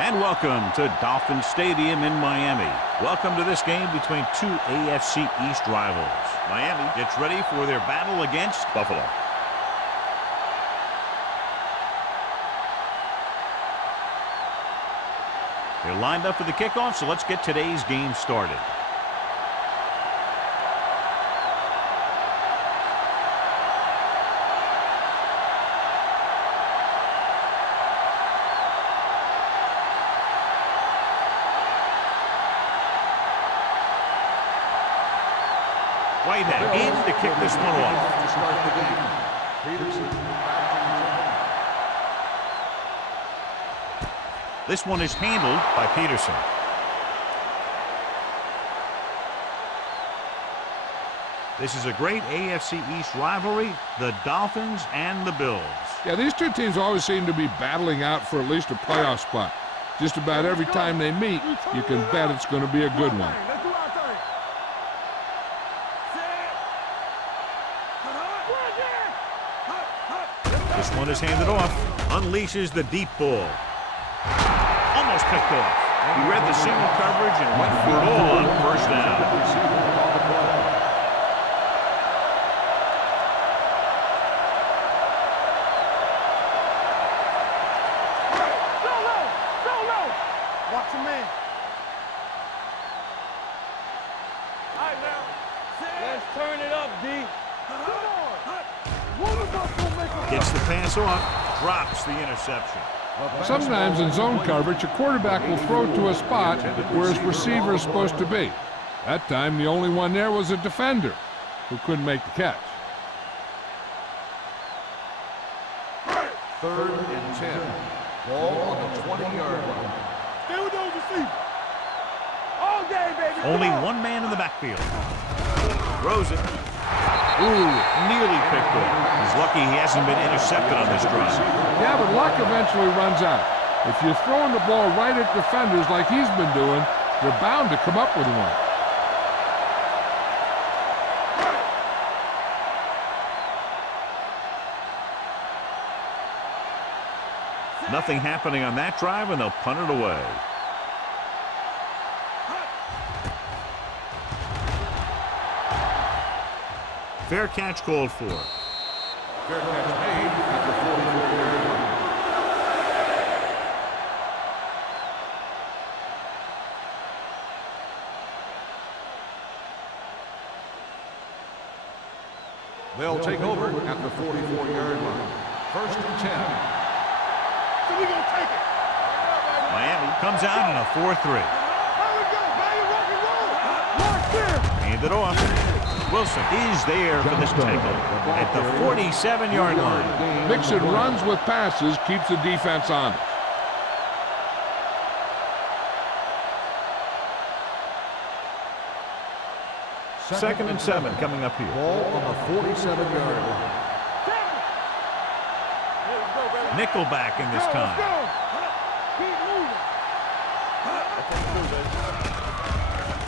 And welcome to Dolphin Stadium in Miami. Welcome to this game between two AFC East rivals. Miami gets ready for their battle against Buffalo. They're lined up for the kickoff, so let's get today's game started. Whitehead in to kick this one off. To start the game. Peterson. This one is handled by Peterson. This is a great AFC East rivalry, the Dolphins and the Bills. Yeah, these two teams always seem to be battling out for at least a playoff spot. Just about every time they meet, you can bet it's going to be a good one. This one is handed off. Unleashes the deep ball. Almost picked off. He read the single coverage and went for it all on first down. Watch him in. All right, now. Let's turn it up, D. Gets the pass off. Drops the interception. Sometimes in zone coverage, a quarterback will throw to a spot where his receiver is supposed to be. That time, the only one there was a defender who couldn't make the catch. 3rd and 10. Ball on the 20-yard line. Stay with those receivers. All day, baby. Only one man in the backfield. Throws it. Ooh, nearly picked off. He's lucky he hasn't been intercepted on this drive. Yeah, but luck eventually runs out. If you're throwing the ball right at defenders like he's been doing, you're bound to come up with one. Nothing happening on that drive, and they'll punt it away. Fair catch called for. Fair catch made at the 44-yard line. They'll take over at the 44-yard line. 1st and 10. So we gonna take it. Miami comes out in a 4-3. Here we go, baby. Rock and roll. Mark there. Hand it off. Wilson is there for this tackle at the 47-yard line. Mixon runs with passes, keeps the defense on. 2nd and 7 coming up here. Ball on the 47-yard line. Nickelback in this time.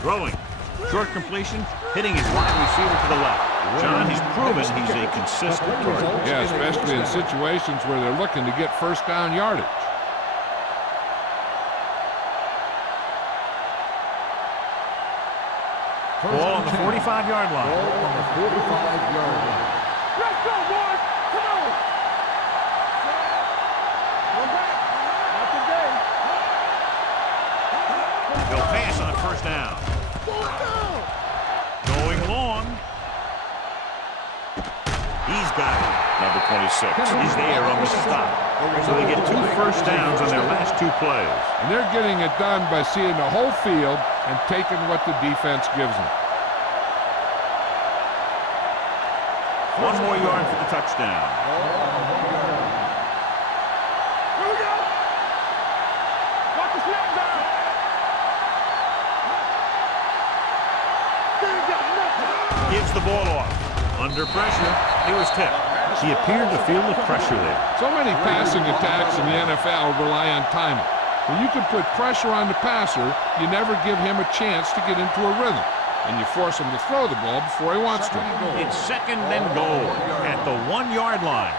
Throwing. Short completion, hitting his wide receiver to the left. John, he's proven he's a consistent target. Yeah, especially in situations where they're looking to get first down yardage. Ball on the 45-yard line. Ball on the 45-yard line. Let's go, boys. Come on. One back. Not today. They'll pass on first down. Going long. He's got it. Number 26. He's there on the stop. So they get 2 first downs on their last 2 plays. And they're getting it done by seeing the whole field and taking what the defense gives them. 1 more yard for the touchdown. Here we go. Watch the snap down. They ain't got nothing. Gives the ball off. Under pressure. He was tipped. He appeared to feel the pressure there. So many passing attacks in the NFL rely on timing. When you can put pressure on the passer, you never give him a chance to get into a rhythm. And you force him to throw the ball before he wants to. It's 2nd and goal at the 1-yard line.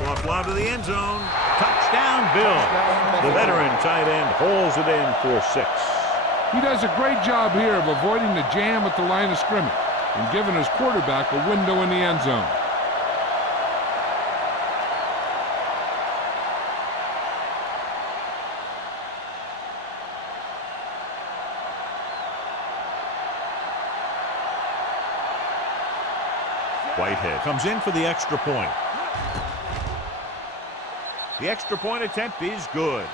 So Handoff lob to the end zone. Touchdown, Bill. The veteran tight end hauls it in for 6. He does a great job here of avoiding the jam at the line of scrimmage and giving his quarterback a window in the end zone. Whitehead comes in for the extra point. The extra point attempt is good.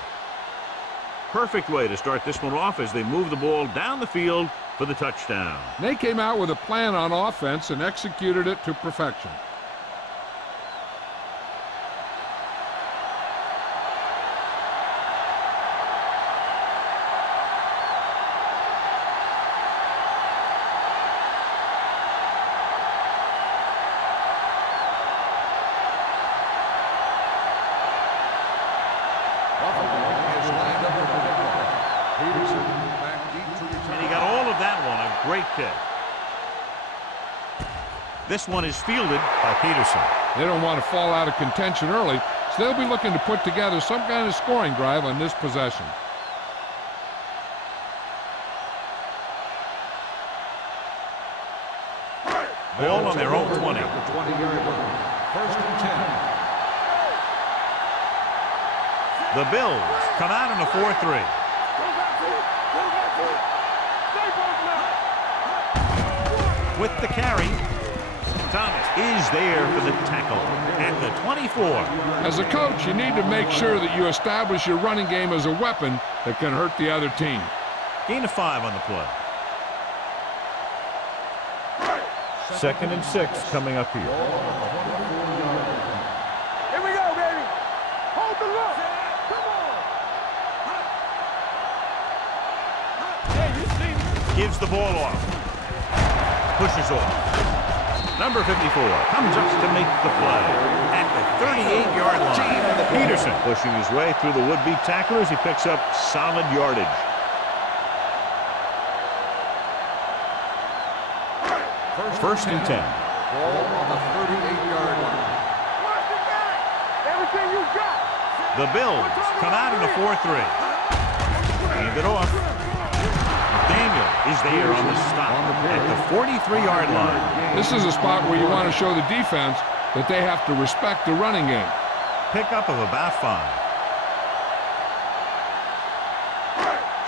Perfect way to start this one off as they move the ball down the field for the touchdown. They came out with a plan on offense and executed it to perfection. And he got all of that one, a great kick. This one is fielded by Peterson. They don't want to fall out of contention early, so they'll be looking to put together some kind of scoring drive on this possession. Ball on their own 20. First and 10. The Bills come out in a 4-3. With the carry, Thomas is there for the tackle at the 24. As a coach, you need to make sure that you establish your running game as a weapon that can hurt the other team. Gain of 5 on the play. 2nd and 6 coming up here. Here we go, baby. Hold the look. Come on. Hey, you see me? Gives the ball off. Pushes off. Number 54 comes up to make the play at the 38-yard line. Peterson pushing his way through the would-be tacklers. He picks up solid yardage. First and 10. Ball on the 38-yard line. Watch the back. Everything you got. The Bills come out in a 4-3. Hand it off. Daniel is there on the stop at the 43-yard line. This is a spot where you want to show the defense that they have to respect the running game. Pickup of about 5.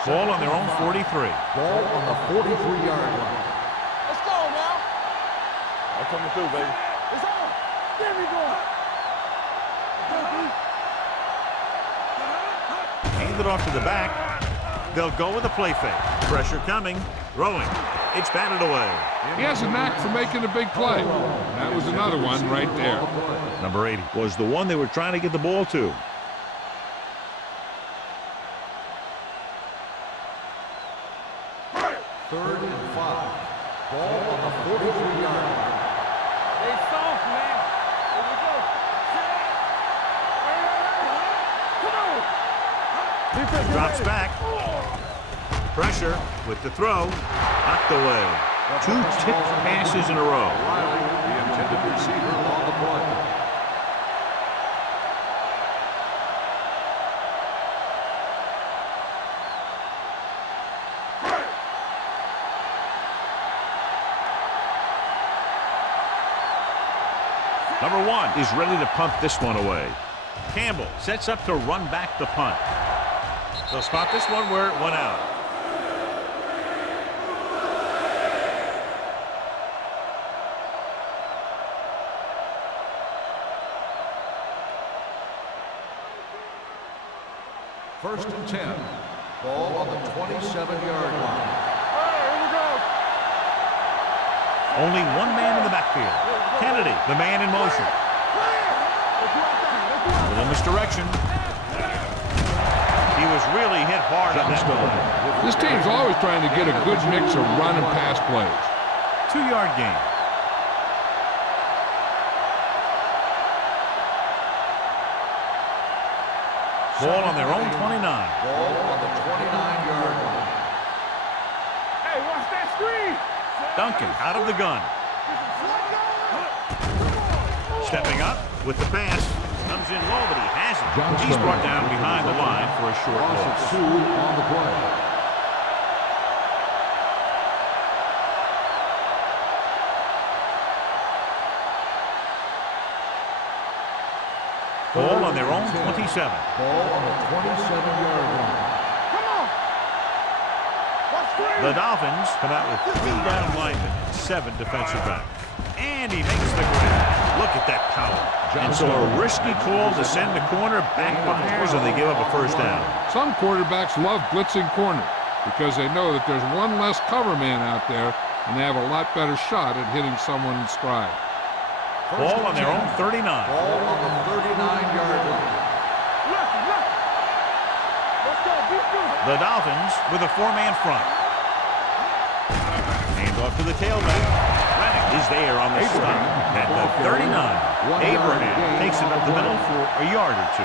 Ball on their own 43. Ball on the 43-yard line. Let's go now. I'm coming through, baby. It's on. There we go. Hand it off to the back. They'll go with a play fake. Pressure coming. Throwing. It's batted away. He has a knack for making a big play. That was another one right there. Number 80 was the one they were trying to get the ball to. Third and 5. Ball on the 43-yard line. They soft, man. Here we go. Come on. Drops back. Pressure with the throw. Knocked away. 2 tipped passes in a row. Riley, the intended receiver on the play. Number 1 is ready to punt this one away. Campbell sets up to run back the punt. They'll spot this one where it went out. First and 10. Ball on the 27-yard line. Here we go. Only one man in the backfield. Kennedy, the man in motion. A little misdirection. He was really hit hard on that one. This team's always trying to get a good mix of run and pass plays. 2-yard gain. Ball on their own 29. Ball on the 29-yard line. Hey, watch that screen. Duncan out of the gun. Stepping up with the pass. Comes in low, but he hasn't. He's brought down behind the line for a short loss. 2 on the play. Ball on their own 27. Ball on the 27-yard line. Come on. What's free? The Dolphins come out with 3 down linemen and 7 defensive backs. And he makes the grab. Look at that power. And so a risky call to send the corner backfires, and they give up a first down. Some quarterbacks love blitzing corner because they know that there's one less cover man out there, and they have a lot better shot at hitting someone in stride. Ball on their own 39. Ball on the 39-yard line. Let's go. Beat them. The Dolphins with a 4-man front. Hand off to the tailback. Rennick is there on the stop at the 39. Abraham takes it up the middle for a yard or 2.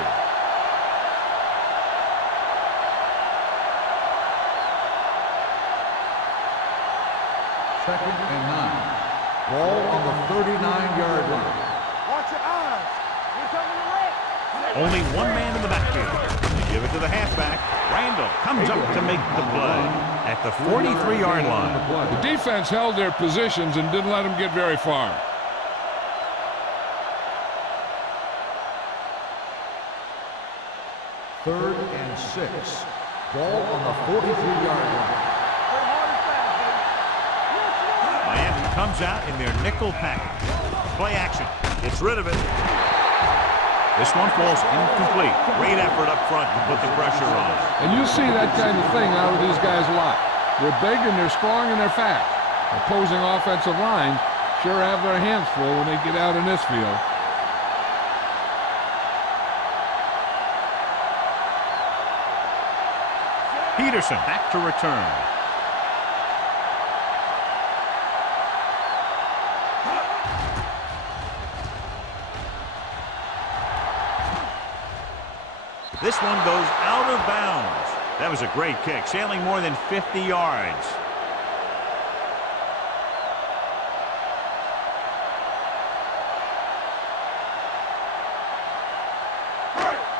Second and 9. Ball on the 39-yard line. Watch your eyes. You're coming to wreck. Only one man in the backfield. They give it to the halfback. Randall comes up to make the play at the 43-yard line. The defense held their positions and didn't let them get very far. Third and 6. Ball on the 43-yard line. Play hard and fast, baby. Let's go. Miami comes out in their nickel package. Play action. Gets rid of it. This one falls incomplete. Great effort up front to put the pressure on. And you see that kind of thing out of these guys a lot. They're big and they're strong and they're fast. Opposing offensive lines sure have their hands full when they get out in this field. Peterson back to return. This one goes out of bounds. That was a great kick, sailing more than 50 yards.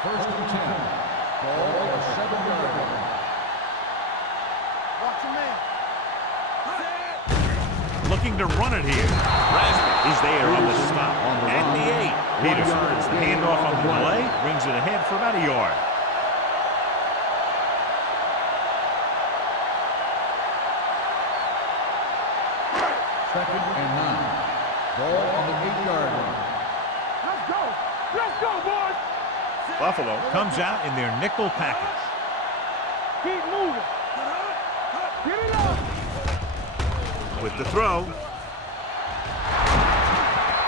First and 10. Ball on the 7-yard line. Watch your man. Looking to run it here. Rasmus is there on the stop at the 8. Peterson gets the handoff on the delay, brings it ahead for about a yard. Second and 9. Ball on the 8-yard line. Let's go. Let's go, boys. Buffalo comes out in their nickel package. Keep moving. Get it up. With the throw.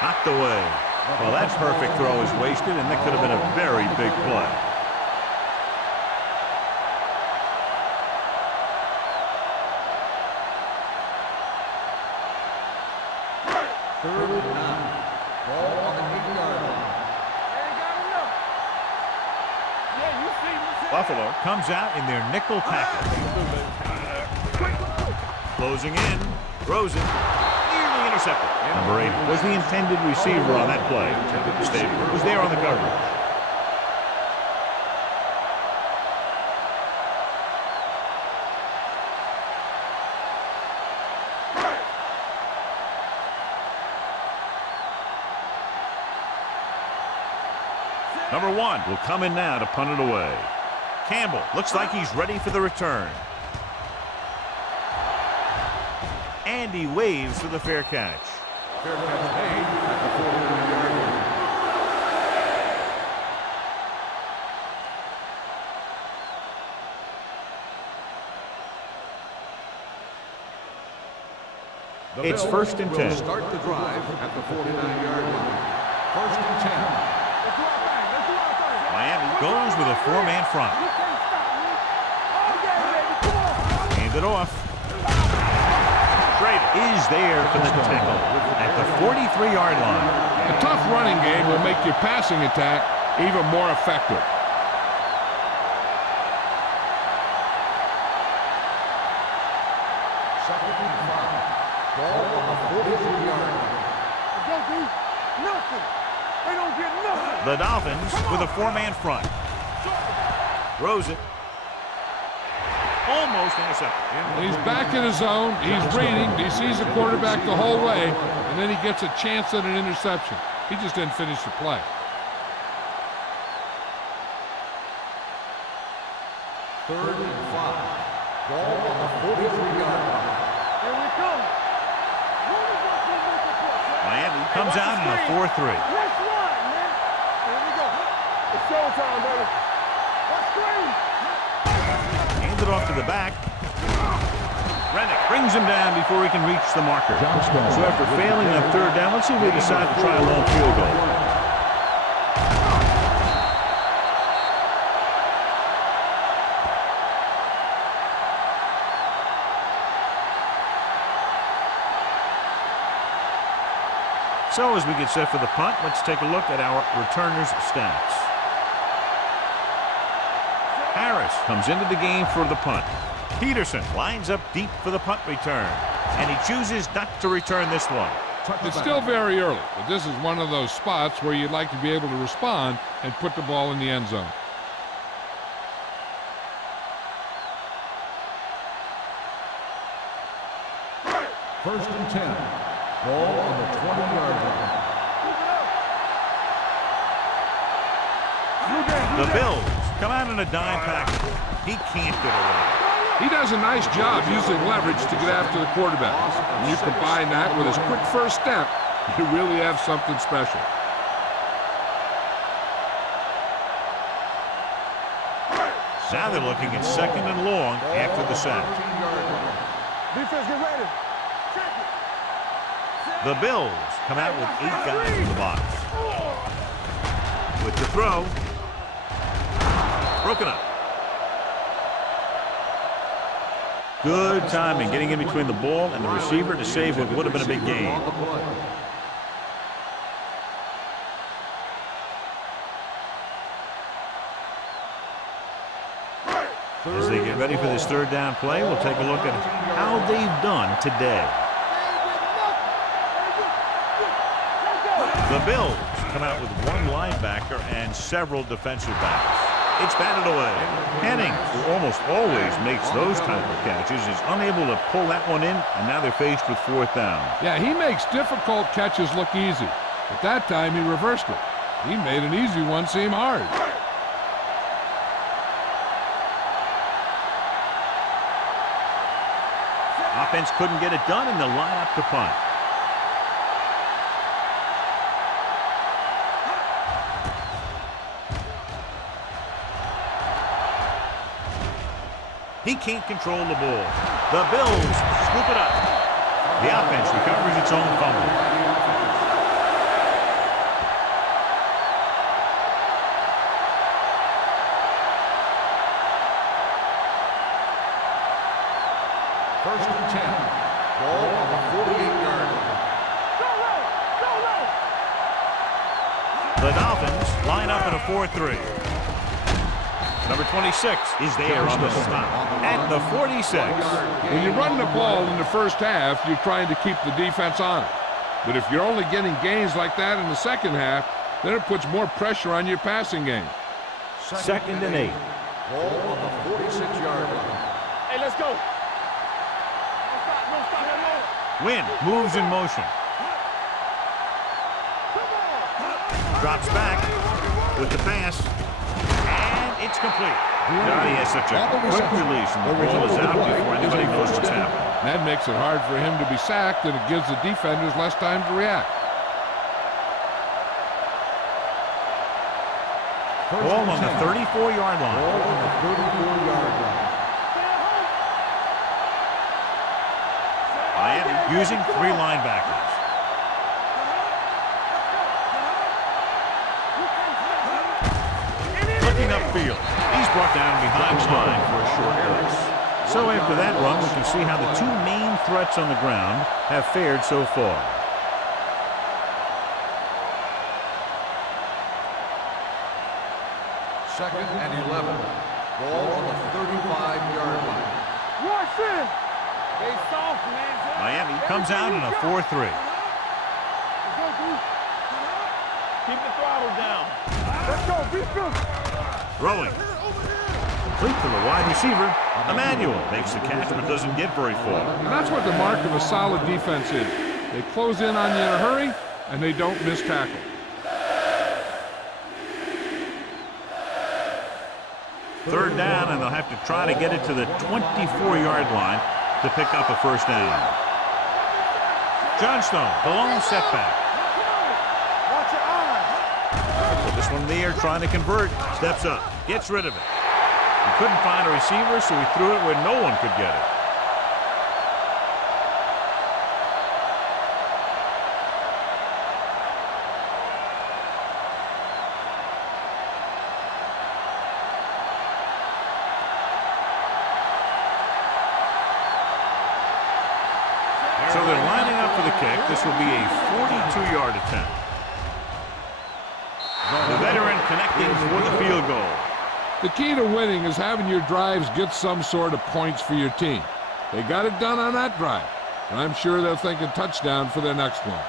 Knocked away. Well, that perfect throw is wasted, and that could have been a very big play. Third and 9. Ball on the 8-yard line. Ain't got enough. Yeah, you see me. Buffalo comes out in their nickel package. Closing in. Throws it. Nearly intercepted. Number 8 was the intended receiver on that play. Stabler was there on the coverage. Number 1 will come in now to punt it away. Campbell looks like he's ready for the return. And he waves for the fair catch. Fair catch made at the 49-yard line. It's first and 10. Start the drive at the 49-yard line. First and 10. Let's do our thing. Let's do our thing. Miami goes with a 4-man front. You can't stop me. Oh, yeah, baby. Come on. Hand it off. Schrader is there for the tackle at the 43-yard line. A tough running game will make your passing attack even more effective. Second and 5. Ball on the 43-yard line. Don't do nothing. They don't get nothing. The Dolphins with a 4-man front. Throws it. Almost intercepted. He's back in his zone. He's reading. He sees the quarterback the whole way, and then he gets a chance at an interception. He just didn't finish the play. Third and 5. Ball on the 43-yard line. Here we come. Miami comes out in a 4-3. Let's run, man. Here we go. It's showtime, baby. Let's scream. Handed off to the back. Rennick brings him down before he can reach the marker. So after failing on third down, let's see if they decide to try a long field goal. So as we get set for the punt, let's take a look at our returners' stats. Harris comes into the game for the punt. Peterson lines up deep for the punt return, and he chooses not to return this one. It's still very early, but this is one of those spots where you'd like to be able to respond and put the ball in the end zone. First and 10. Ball on the 20-yard line. The Bills come out in a dime package. He can't get away. He does a nice job using leverage to get after the quarterback. When you combine that with his quick first step, you really have something special. Now they're looking at second and long after the sack. Defense, get ready. The Bills come out with 8 guys in the box. With the throw. Broken up. Good timing, getting in between the ball and the receiver to save what would have been a big gain. As they get ready for this third down play, we'll take a look at how they've done today. The Bills come out with 1 linebacker and several defensive backs. It's batted away. Hennings, who almost always makes those type of catches, is unable to pull that one in, and now they're faced with 4th down. Yeah, he makes difficult catches look easy. But that time he reversed it. He made an easy one seem hard. Offense couldn't get it done, and they'll line up to punt. He can't control the ball. The Bills scoop it up. The offense recovers its own fumble. First and 10. Ball on the 48-yard line. The Dolphins line up in a 4-3. Number 26 is there on the stop at the 46. When you run the ball in the first half, you're trying to keep the defense on it. But if you're only getting gains like that in the second half, then it puts more pressure on your passing game. Second and 8. Ball on the 46-yard line. Hey, let's go. Wynn moves in motion. Drops back with the pass. It's complete. Johnny has such a quick release, and the ball is out before anybody knows what's happening. That makes it hard for him to be sacked, and it gives the defenders less time to react. Ball on the 34-yard line. Ball on the 34-yard line. Miami using 3 linebackers. Upfield. He's brought down behind the line for a short release. So after that run, we can see how the 2 main threats on the ground have fared so far. Second and 11. Ball on the 35-yard line. Watch it. They soft, man. Miami comes out in a 4-3. Keep the throttle down. Let's go. Be physical. Throwing. Complete to the wide receiver. Emmanuel makes the catch but doesn't get very far. And that's what the mark of a solid defense is. They close in on you in a hurry, and they don't miss tackle. Third down, and they'll have to try to get it to the 24-yard line to pick up a first down. Johnstone, the lone setback. Watch your eyes. Put this one in the air, trying to convert. Steps up, gets rid of it. He couldn't find a receiver, so he threw it where no one could get it. So they're lining up for the kick. This will be a 42-yard attempt. The veteran connecting for the field goal. The key to winning is having your drives get some sort of points for your team. They got it done on that drive, and I'm sure they're thinking touchdown for their next one.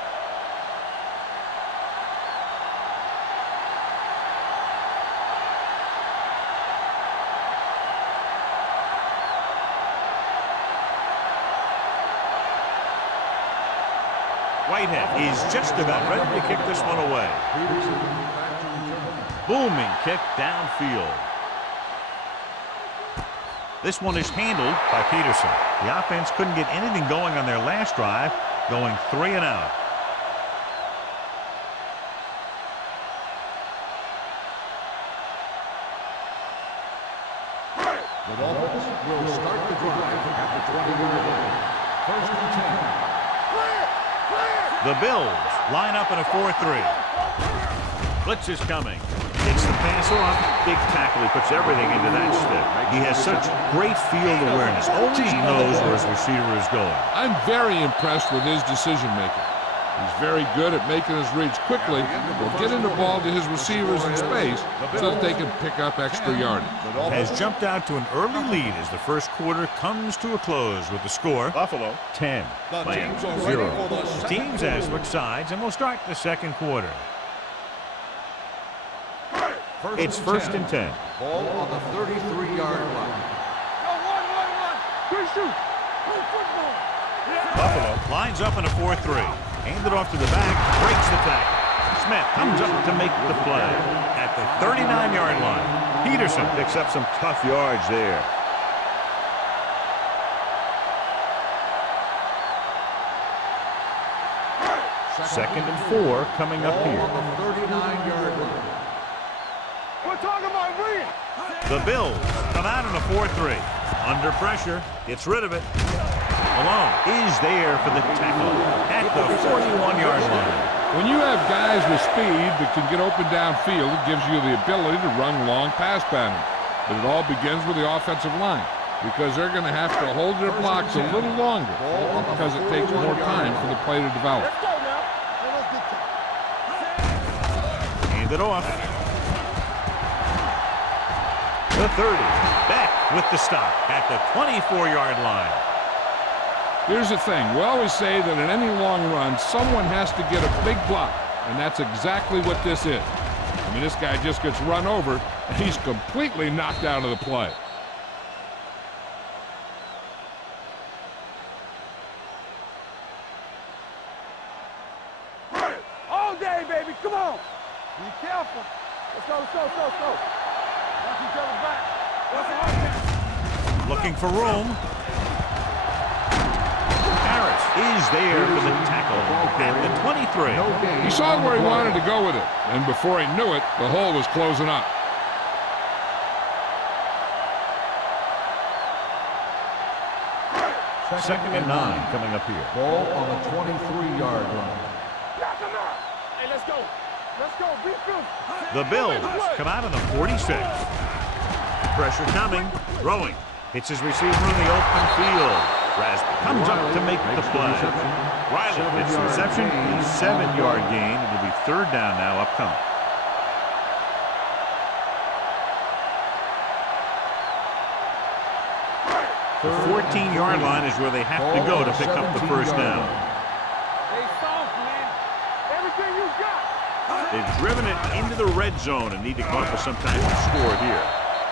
Whitehead is just about ready to kick this one away. Booming kick downfield. This one is handled by Peterson. The offense couldn't get anything going on their last drive, going 3 and out. The Dolphins will start the drive at the 20-yard line. First and 10. The Bills line up in a 4-3. Blitz is coming. It's the pass off. Big tackle. He puts everything into that stick. He has such great field awareness. Always knows where his receiver is going. I'm very impressed with his decision-making. He's very good at making his reads quickly or getting the ball to his receivers in space so that they can pick up extra yardage. Has jumped out to an early lead as the first quarter comes to a close with the score Buffalo 10, Rams 0. The teams have switched sides and will start the second quarter. It's first and 10. Ball on the 33-yard line. Good shoot. Buffalo lines up in a 4-3. Handed off to the back, breaks the tackle. Smith comes up to make the play at the 39-yard line. Peterson picks up some tough yards there. Second and 4 coming up here. On the 39-yard line. We're talking about Reed. The Bills come out in a 4-3. Under pressure, gets rid of it. Malone is there for the tackle at the 41-yard line. When you have guys with speed that can get open downfield, it gives you the ability to run long pass patterns. But it all begins with the offensive line because they're going to have to hold their blocks a little longer because it takes more time for the play to develop. Let's go now. Let's get to Hand it off. The 30. Back with the stop at the 24-yard line. Here's the thing. We always say that in any long run, someone has to get a big block, and that's exactly what this is. I mean, this guy just gets run over, and he's completely knocked out of the play. all day, baby. Come on. Be careful. Let's go, let's go, let's go, let's go. Watch each other back. Watch the hard. Looking for room. Is there for the tackle at the 23. He saw where he wanted to go with it, and before he knew it, the hole was closing up. Second and 9 coming up here. Ball on the 23-yard line. Knock him out. Hey, let's go. Let's go. Be good. The Bills come out on the 46. Pressure coming. Throwing. Hits his receiver in the open field. Rasmus comes up to make the play. Riley hits the reception. A 7-yard gain. It'll be third down now upcoming. The 14-yard line is where they have to go to pick up the first down. Stay soft, man. Everything you got. They've driven it into the red zone and need to come up with some type of score here.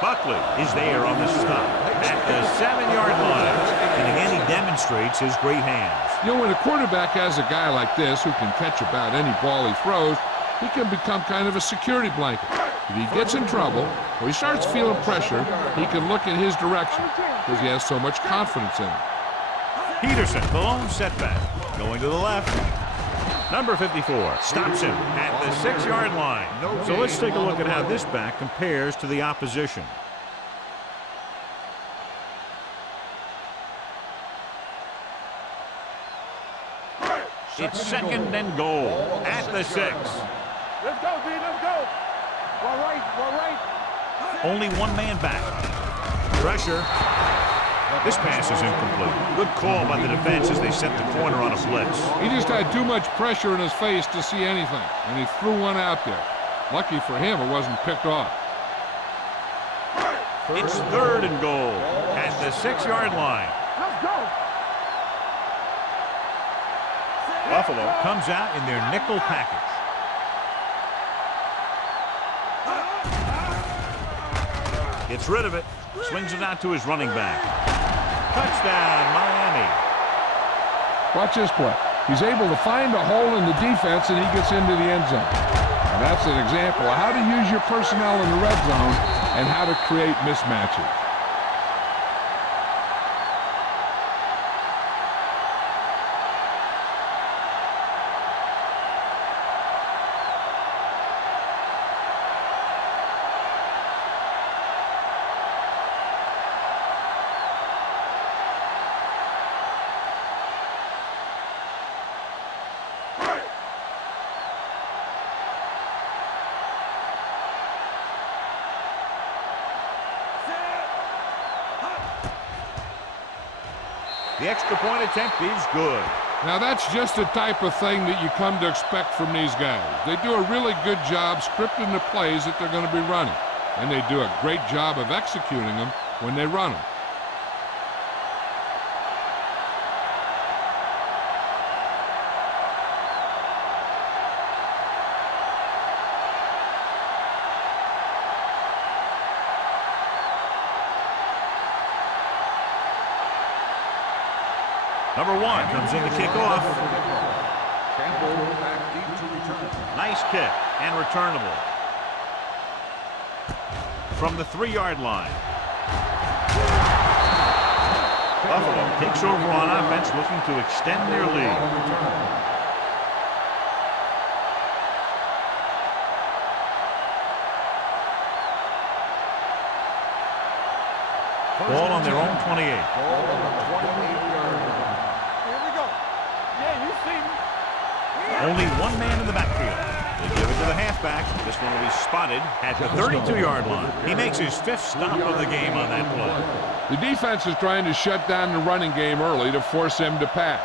Buckley is there on the stop at the 7-yard line. And again, he demonstrates his great hands. You know, when a quarterback has a guy like this who can catch about any ball he throws, he can become kind of a security blanket. If he gets in trouble or he starts feeling pressure, he can look in his direction because he has so much confidence in him. Peterson, the lone setback, going to the left. Number 54 stops him at the 6-yard line. So let's take a look at how this back compares to the opposition. It's second and goal at the 6. Let's go, D, let's go. Well, right. Only one man back. Pressure. This pass is incomplete. Good call by the defense as they set the corner on a blitz. He just had too much pressure in his face to see anything, and he threw one out there. Lucky for him, it wasn't picked off. It's third and goal at the 6-yard line. Let's go. Buffalo comes out in their nickel package. Gets rid of it. Swings it out to his running back. Touchdown, Miami. Watch this play. He's able to find a hole in the defense, and he gets into the end zone. And that's an example of how to use your personnel in the red zone and how to create mismatches. The extra point attempt is good. Now that's just the type of thing that you come to expect from these guys. They do a really good job scripting the plays that they're going to be running. And they do a great job of executing them when they run them. Number 1 comes in to kick off. Nice kick and returnable. From the 3-yard line. Buffalo takes over on offense, looking to extend their lead. Ball on their own 28. Only one man in the backfield. They give it to the halfback. This one will be spotted at the 32-yard line. He makes his 5th stop of the game on that play. The defense is trying to shut down the running game early to force him to pass.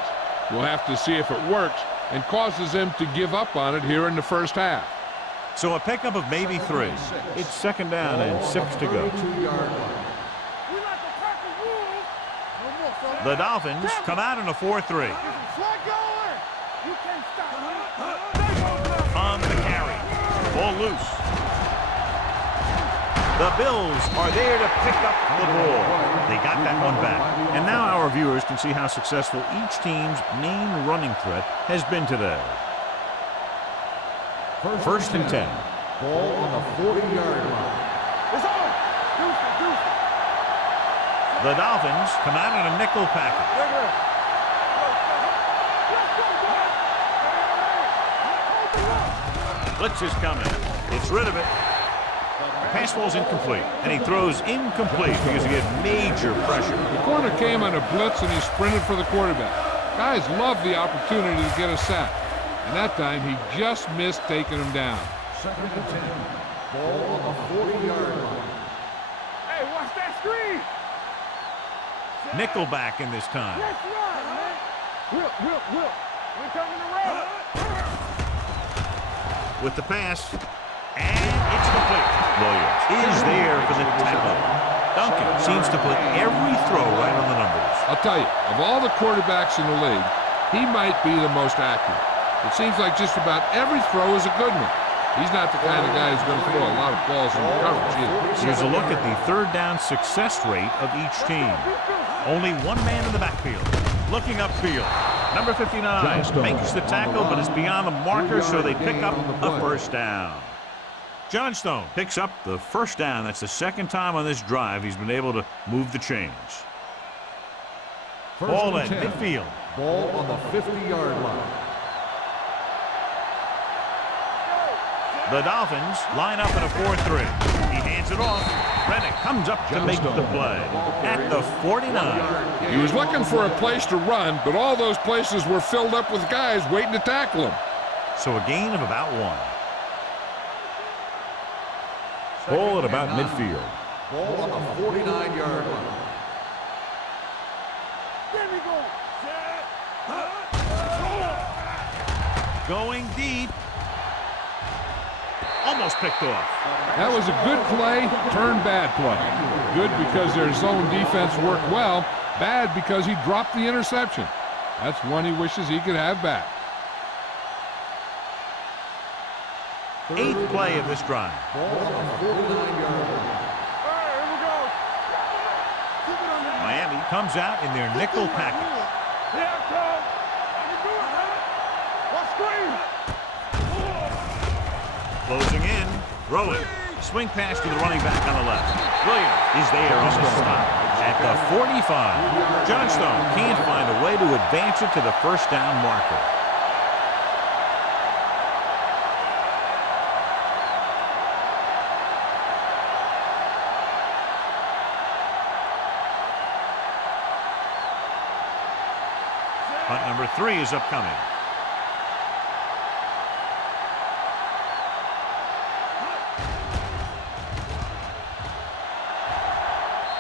We'll have to see if it works and causes him to give up on it here in the first half. So a pickup of maybe 3. It's 2nd down and 6 to go. The Dolphins come out in a 4-3. On the carry. Ball loose. The Bills are there to pick up the ball. They got that one back. And now our viewers can see how successful each team's main running threat has been today. 1st and 10. Ball on the 40-yard line. It's on. The Dolphins come out in a nickel package. Blitz is coming. It's rid of it. The pass ball's incomplete, and he throws incomplete because he had major pressure. The corner came on a blitz, and he sprinted for the quarterback. Guys love the opportunity to get a sack, and that time he just missed taking him down. 2nd and 10. Ball on the 40-yard line. Hey, watch that screen. Nickelback in this time. That's right, man. Will. We're coming around. With the pass, and it's complete. Williams is there for the tackle. Duncan seems to put every throw right on the numbers. I'll tell you, of all the quarterbacks in the league, he might be the most accurate. It seems like just about every throw is a good one. He's not the kind of guy who's going to throw a lot of balls in coverage either. Here's a look at the third down success rate of each team. Only one man in the backfield. Looking upfield. Number 59 makes the tackle, but is beyond the marker, so they pick up a first down. Johnstone picks up the first down. That's the second time on this drive he's been able to move the chains. Ball at midfield. Ball on the 50-yard line. The Dolphins line up in a 4-3. He hands it off. Reddick comes up to make the play at the 49. He was looking for a place to run, but all those places were filled up with guys waiting to tackle him. So a gain of about 1. Ball at about midfield. Ball on the 49-yard line. Going deep. Almost picked off. That was a good play, turned bad play. Good because their zone defense worked well. Bad because he dropped the interception. That's one he wishes he could have back. 8th play of this drive. Ball on the 49-yard line. Miami comes out in their nickel package. Closing in, throwing. Swing pass to the running back on the left. Williams is there on the stop at the 45. Johnstone can't find a way to advance it to the first down marker. Punt number 3 is upcoming.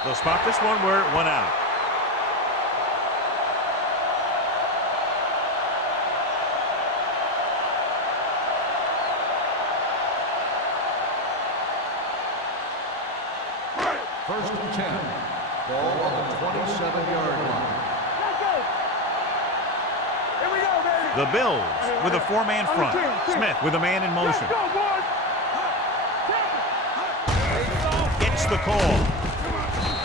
They'll spot this one where it went out. First and 10. Ball on the 27-yard line. Here we go, baby. The Bills with a 4-man front. Smith with a man in motion. Gets the call.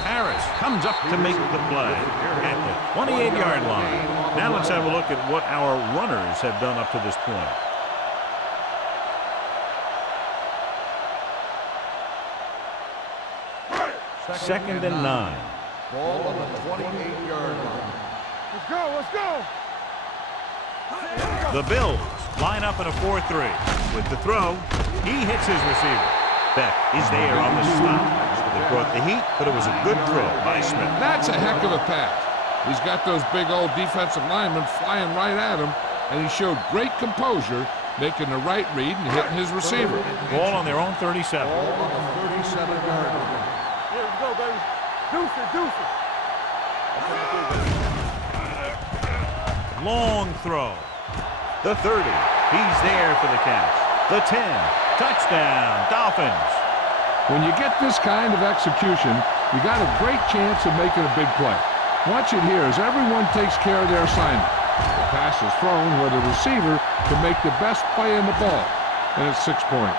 Harris comes up to make the play at the 28-yard line. Now let's have a look at what our runners have done up to this point. Second and 9. Ball on the 28-yard line. Let's go, let's go. The Bills line up in a 4-3. With the throw, he hits his receiver. Beck is there on the stop. They brought the heat, but it was a good throw by Smith. That's a heck of a pass. He's got those big old defensive linemen flying right at him, and he showed great composure, making the right read and hitting his receiver. Ball on their own 37. Ball on the 37-yard line. Here we go, baby. Deuce it, deuce it. Long throw. The 30. He's there for the catch. The 10. Touchdown, Dolphins. When you get this kind of execution, you got a great chance of making a big play. Watch it here as everyone takes care of their assignment. The pass is thrown where the receiver can make the best play in the ball, and it's 6 points.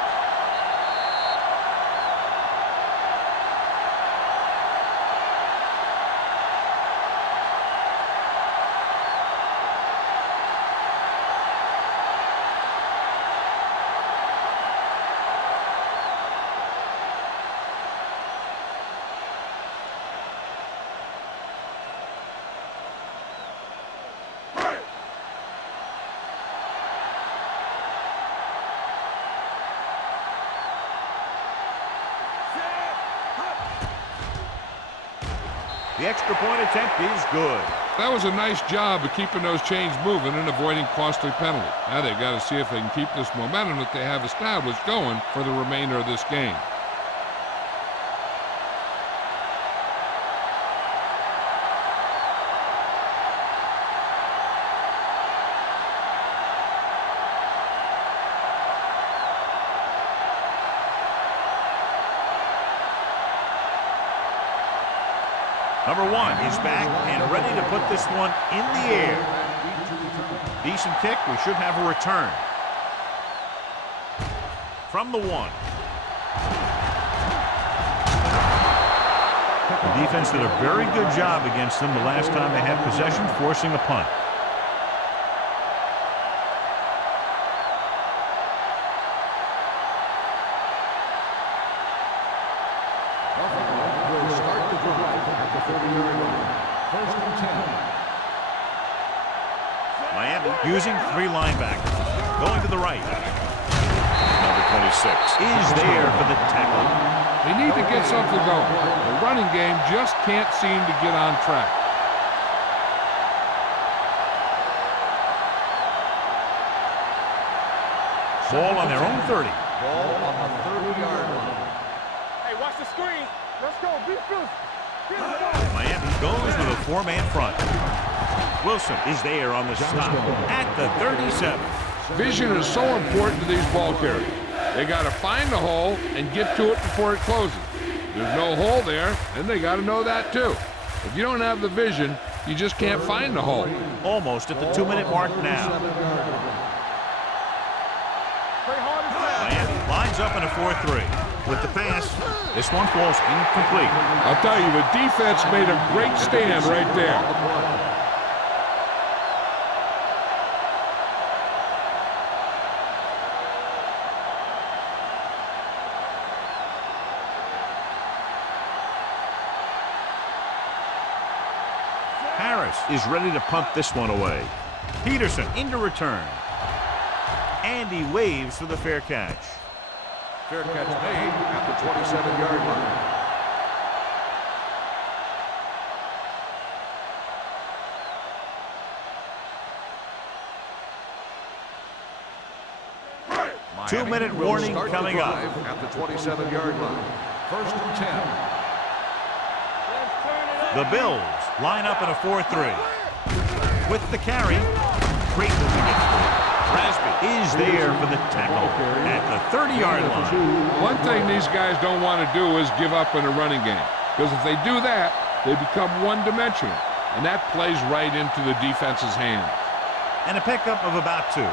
The extra point attempt is good. That was a nice job of keeping those chains moving and avoiding costly penalties. Now they've got to see if they can keep this momentum that they have established going for the remainder of this game. Number 1 is back and ready to put this one in the air. Decent kick. We should have a return. From the 1. The defense did a very good job against them the last time they had possession, forcing a punt. Will start the drive at the 30-yard line. First and 10. Miami using 3 linebackers. Going to the right. Number 26 is there for the tackle. They need to get something going. The running game just can't seem to get on track. Ball on their own 30. Ball on the 30-yard line. Hey, watch the screen. Let's go. Be fierce. Miami goes with a 4-man front. Wilson is there on the stop at the 37. Vision is so important to these ball carriers. They got to find the hole and get to it before it closes. There's no hole there, and they got to know that too. If you don't have the vision, you just can't find the hole. Almost at the 2-minute mark now. Miami lines up in a 4-3. With the pass, this one falls incomplete. I'll tell you, the defense made a great stand right there. Harris is ready to punt this one away. Peterson into return. And he waves for the fair catch. Fair catch made at the 27-yard line. 2-minute warning coming up. At the 27-yard line. First and 10. The Bills line up in a 4-3. With the carry, Creighton will get through. Rasby is there for the tackle at the 30-yard line. One thing these guys don't want to do is give up in a running game. Because if they do that, they become one-dimensional. And that plays right into the defense's hands. And a pickup of about 2.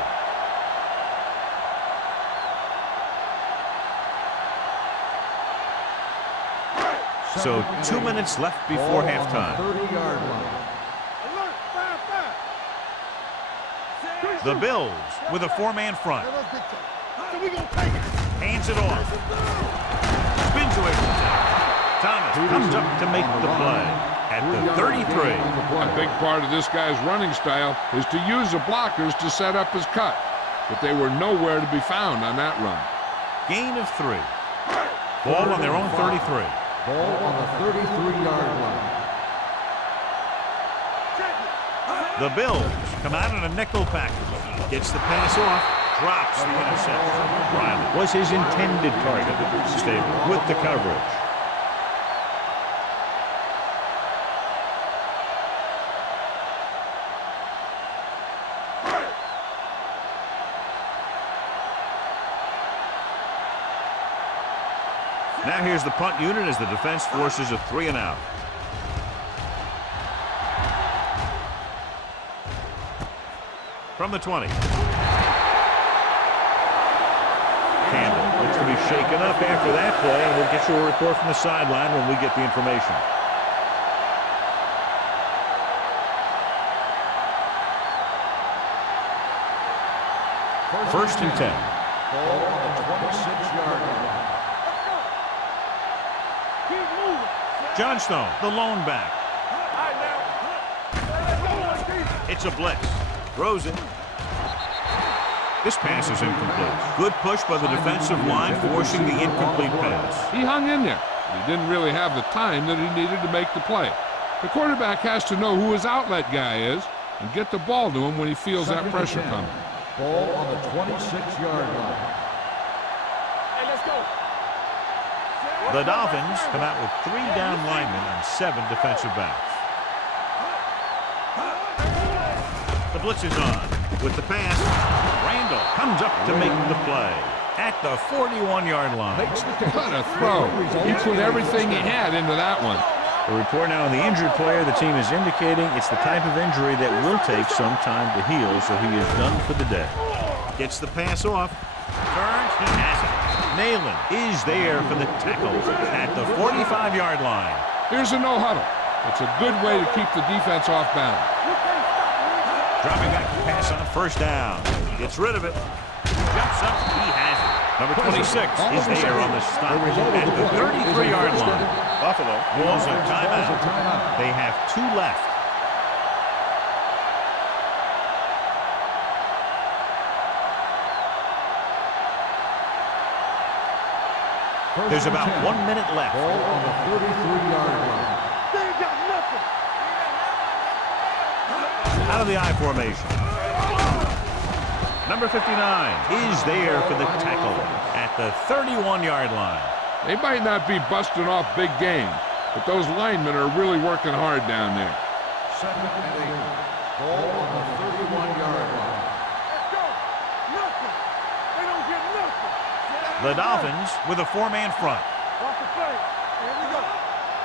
So 2 minutes left before halftime. 30-yard line. The Bills with a 4-man front. Hands it off. Spins away from the tackle. Thomas comes up to make the play at the 33. A big part of this guy's running style is to use the blockers to set up his cut. But they were nowhere to be found on that run. Gain of 3. Ball on their own 33. Ball on the 33-yard line. The Bills come out in a nickel package. Gets the pass off, drops the interception. Riley was his intended target. Stable with the coverage. Now here's the punt unit as the defense forces a 3-and-out. From the 20. Campbell looks to be shaken up after that play, and we'll get you a report from the sideline when we get the information. First and 10. Ball on the 26-yard line. Johnstone, the lone back. It's a blitz. Throws it. This pass is incomplete. Good push by the defensive line, forcing the incomplete pass. He hung in there. He didn't really have the time that he needed to make the play. The quarterback has to know who his outlet guy is and get the ball to him when he feels that pressure coming. Ball on the 26-yard line. Hey, let's go. The Dolphins come out with 3 down linemen and 7 defensive backs. The blitz is on. With the pass, Randall comes up to make the play at the 41-yard line. What a throw. He put everything he had into that one. A report now on the injured player. The team is indicating it's the type of injury that will take some time to heal, so he is done for the day. Gets the pass off. Turns. He has it. Nayland is there for the tackle at the 45-yard line. Here's a no-huddle. It's a good way to keep the defense off balance. Dropping back to pass on first down. Gets rid of it. Jumps up. He has it. Number 26 is there on the stop at the 33-yard line. Buffalo calls a timeout. They have 2 left. There's about 1 minute left. Ball on the 33-yard line. They ain't got nothing. Out of the I formation. Number 59 is there for the tackle at the 31-yard line. They might not be busting off big game, but those linemen are really working hard down there. 2nd and 8. Ball on the 31-yard line. Let's go. Nothing. They don't get nothing. The Dolphins with a 4-man front. Watch the play. Here we go.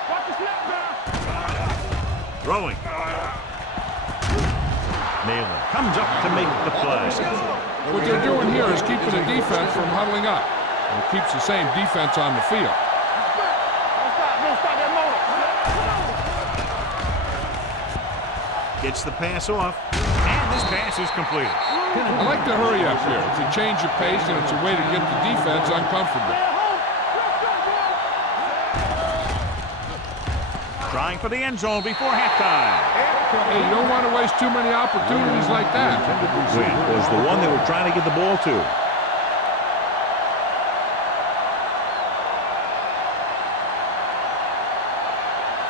Watch the snap now. Throwing. Nayland comes up to make the play. What they're doing here is keeping the defense from huddling up. And it keeps the same defense on the field. Don't stop that motor. Gets the pass off. And this pass is completed. I like to hurry up here. It's a change of pace, and it's a way to get the defense uncomfortable. Trying for the end zone before halftime. Hey, you don't want to waste too many opportunities like that. Which was the one they were trying to get the ball to.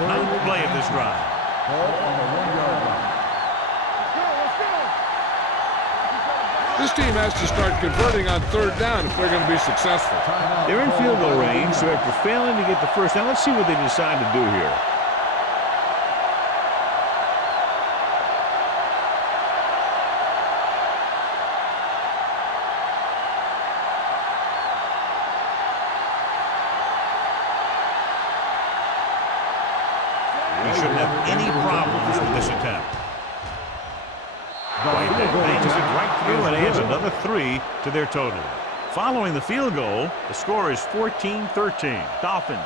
Ninth play of this drive. Ball on the 1-yard line. This team has to start converting on 3rd down if they're going to be successful. They're in field goal range, so after failing to get the first down, let's see what they decide to do here. He shouldn't have any problems with this attempt. White bangs it right through and adds another 3 to their total. Following the field goal, the score is 14-13. Dolphins.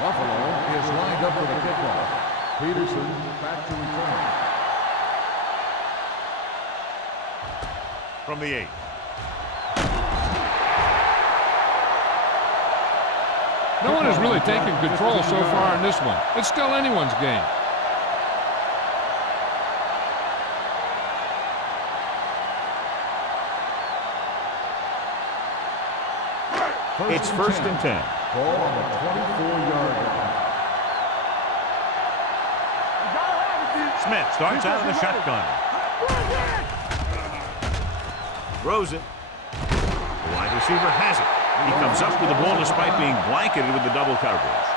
Buffalo is lined up for the kickoff. Peterson back to return. From the 8. No one has really taken control so far in this one. It's still anyone's game. It's 1st and 10. Ball on the 24-yard line. Smith starts out in the shotgun. Throws it. The wide receiver has it. He comes up with the ball despite being blanketed with the double coverage.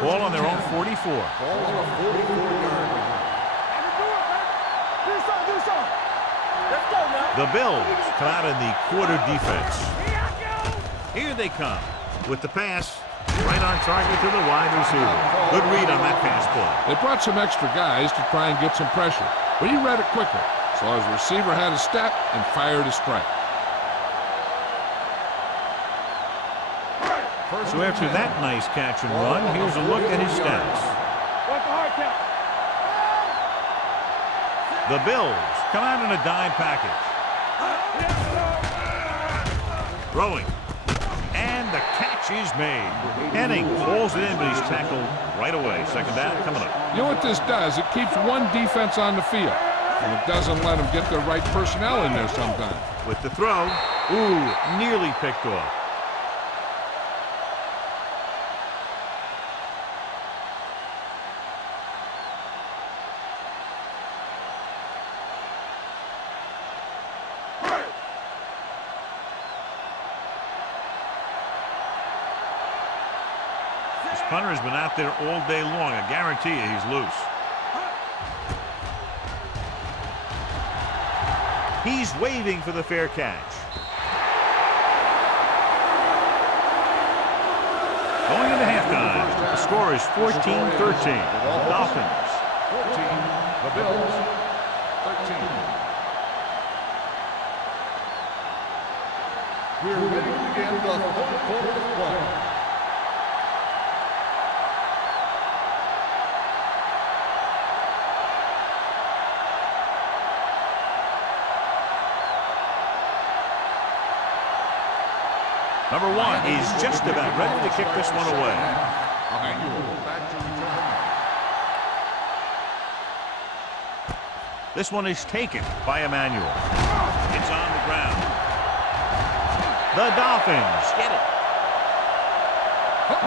Ball on their own 44. Ball on the 44-yard line. The Bills come out in the quarter defense. Here they come with the pass. Right on target to the wide receiver. Good read on that pass play. They brought some extra guys to try and get some pressure, but he read it quicker. So his receiver had a step and fired a strike. So after that nice catch and run, here's a look at his stats. The Bills come out in a dime package. Throwing. And the catch is made. Henning pulls it in, but he's tackled right away. 2nd down coming up. You know what this does? It keeps one defense on the field. and it doesn't let them get the right personnel in there sometimes. With the throw, ooh, nearly picked off. This punter has been out there all day long. I guarantee you he's loose. He's waving for the fair catch. Going into halftime, the score is 14-13. Dolphins. 14, the Bills, 13. We're ready to begin the third quarter of play. Number one is just about ready to kick this one away. This one is taken by Emmanuel. It's on the ground. The Dolphins get it.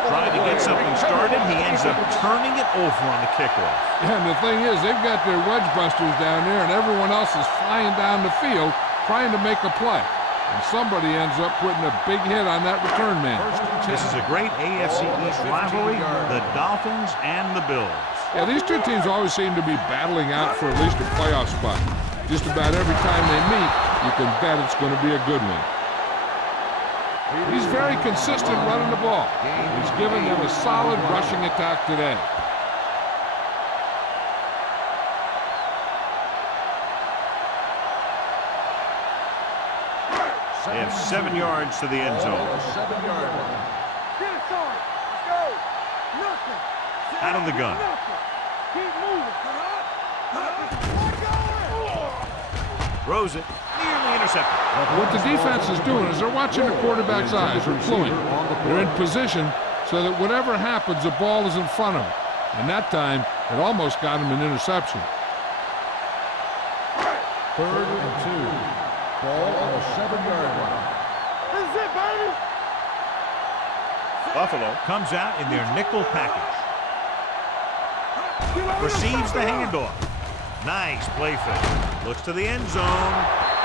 Trying to get something started, he ends up turning it over on the kickoff. Yeah, and the thing is, they've got their wedge busters down there, and everyone else is flying down the field trying to make a play. And somebody ends up putting a big hit on that return man. This is a great AFC East rivalry, the Dolphins and the Bills. Yeah, these two teams always seem to be battling out for at least a playoff spot. Just about every time they meet, you can bet it's going to be a good one. He's very consistent running the ball. He's given them a solid rushing attack today. They have 7 yards to the end zone. 7-yard line. Get it, Sean. Let's go. Nothing. Out of the gun. Keep moving. Throws it. Nearly intercepted. What the defense is doing is they're watching the quarterback's eyes. They're cluing. They're in position so that whatever happens, the ball is in front of them. And that time, it almost got him an interception. 3rd and 2. Ball on the 7-yard line. This is it, baby. Buffalo comes out in their nickel package. Receives the handoff. Nice play fake. Looks to the end zone.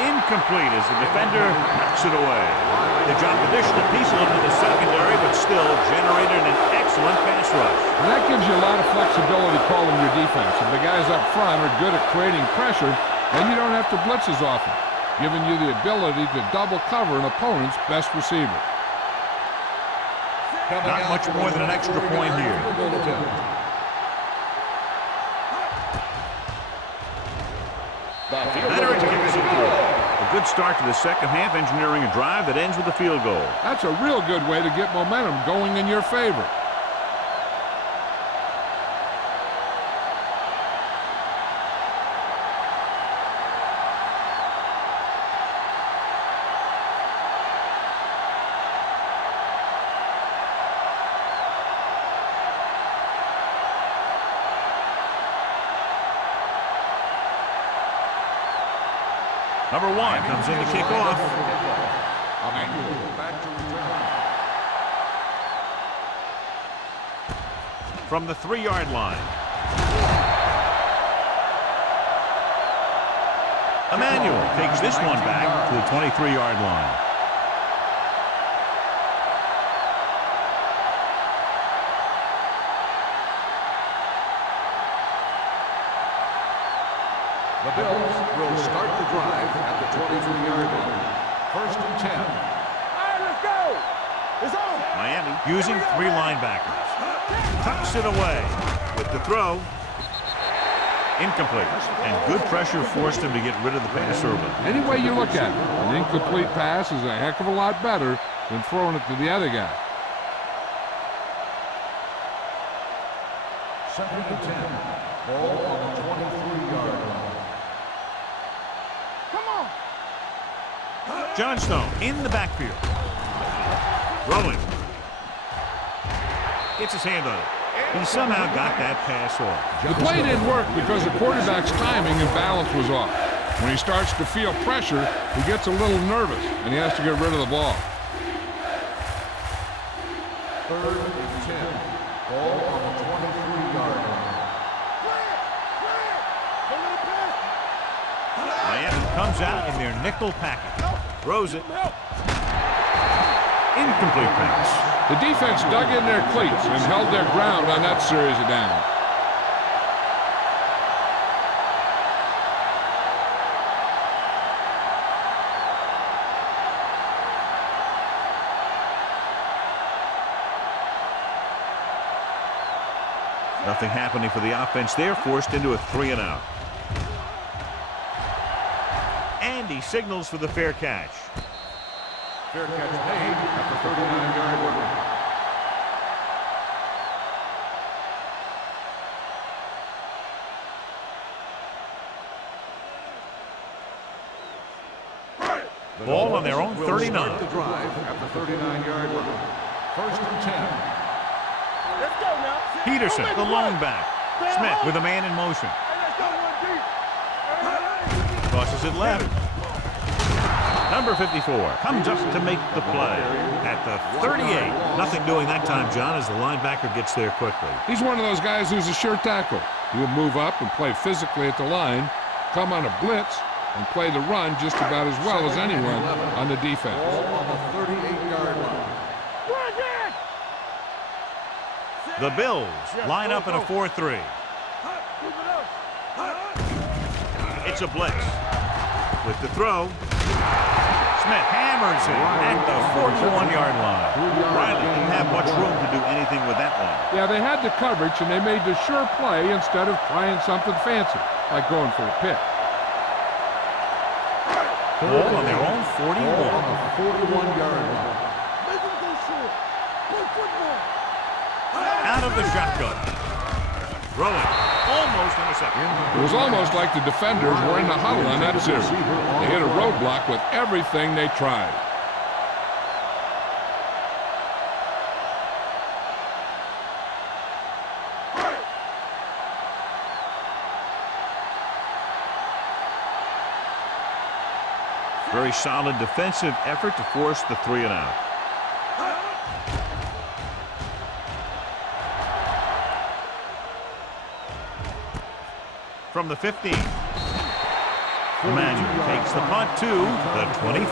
Incomplete as the defender knocks it away. They dropped additional pieces into the secondary, but still generated an excellent pass rush. And that gives you a lot of flexibility calling your defense. If the guys up front are good at creating pressure, then you don't have to blitz as often, giving you the ability to double cover an opponent's best receiver. Not much more than an extra point here. Better kicks it through. A good start to the second half, engineering a drive that ends with a field goal. That's a real good way to get momentum going in your favor. Number one comes in to kick off. From the 3-yard line. Emmanuel takes this one back to the 23-yard line. The Bills will start the drive at the 23-yard line. 1st and 10. All right, let's go. It's on. Miami using 3 linebackers. Tucks it away with the throw. Incomplete. And good pressure forced him to get rid of the pass early. Any way you look at it, an incomplete pass is a heck of a lot better than throwing it to the other guy. 2nd and 10. Ball on the 23-yard line. Johnstone in the backfield. Rolling. Gets his hand on it. He somehow got that pass off. The play didn't work because the quarterback's timing and balance was off. When he starts to feel pressure, he gets a little nervous, and he has to get rid of the ball. 3rd and 10. Ball on the 23-yard line. Miami comes out in their nickel package. Throws it. Incomplete pass. The defense dug in their cleats and held their ground on that series of downs. Nothing happening for the offense there, forced into a 3-and-out. And he signals for the fair catch. Fair catch made at the 39-yard line. Ball on their own Will 39. start the drive at the 39-yard line. 1st and 10. Let's go now. Peterson, the lone back. Smith with a man in motion. Hey, let's go one deep. Crosses it left. Number 54 comes up to make the play at the 38. Nothing doing that time, John, as the linebacker gets there quickly. He's one of those guys who's a sure tackle. He'll move up and play physically at the line, come on a blitz, and play the run just about as well as anyone on the defense. Ball on the 38-yard line. The Bills line up in a 4-3. It's a blitz. With the throw, Smith hammers it at the 41-yard line. Riley didn't have much room to do anything with that one. Yeah, they had the coverage, and they made the sure play instead of trying something fancy, like going for a pick. Ball on their own 41. On the 41-yard line. Out of the shotgun. Throwing. Almost intercepted. It was almost like the defenders were in the huddle on that series. They hit a roadblock with everything they tried. Very solid defensive effort to force the 3-and-out. From the 15. Emmanuel takes the punt to the 25.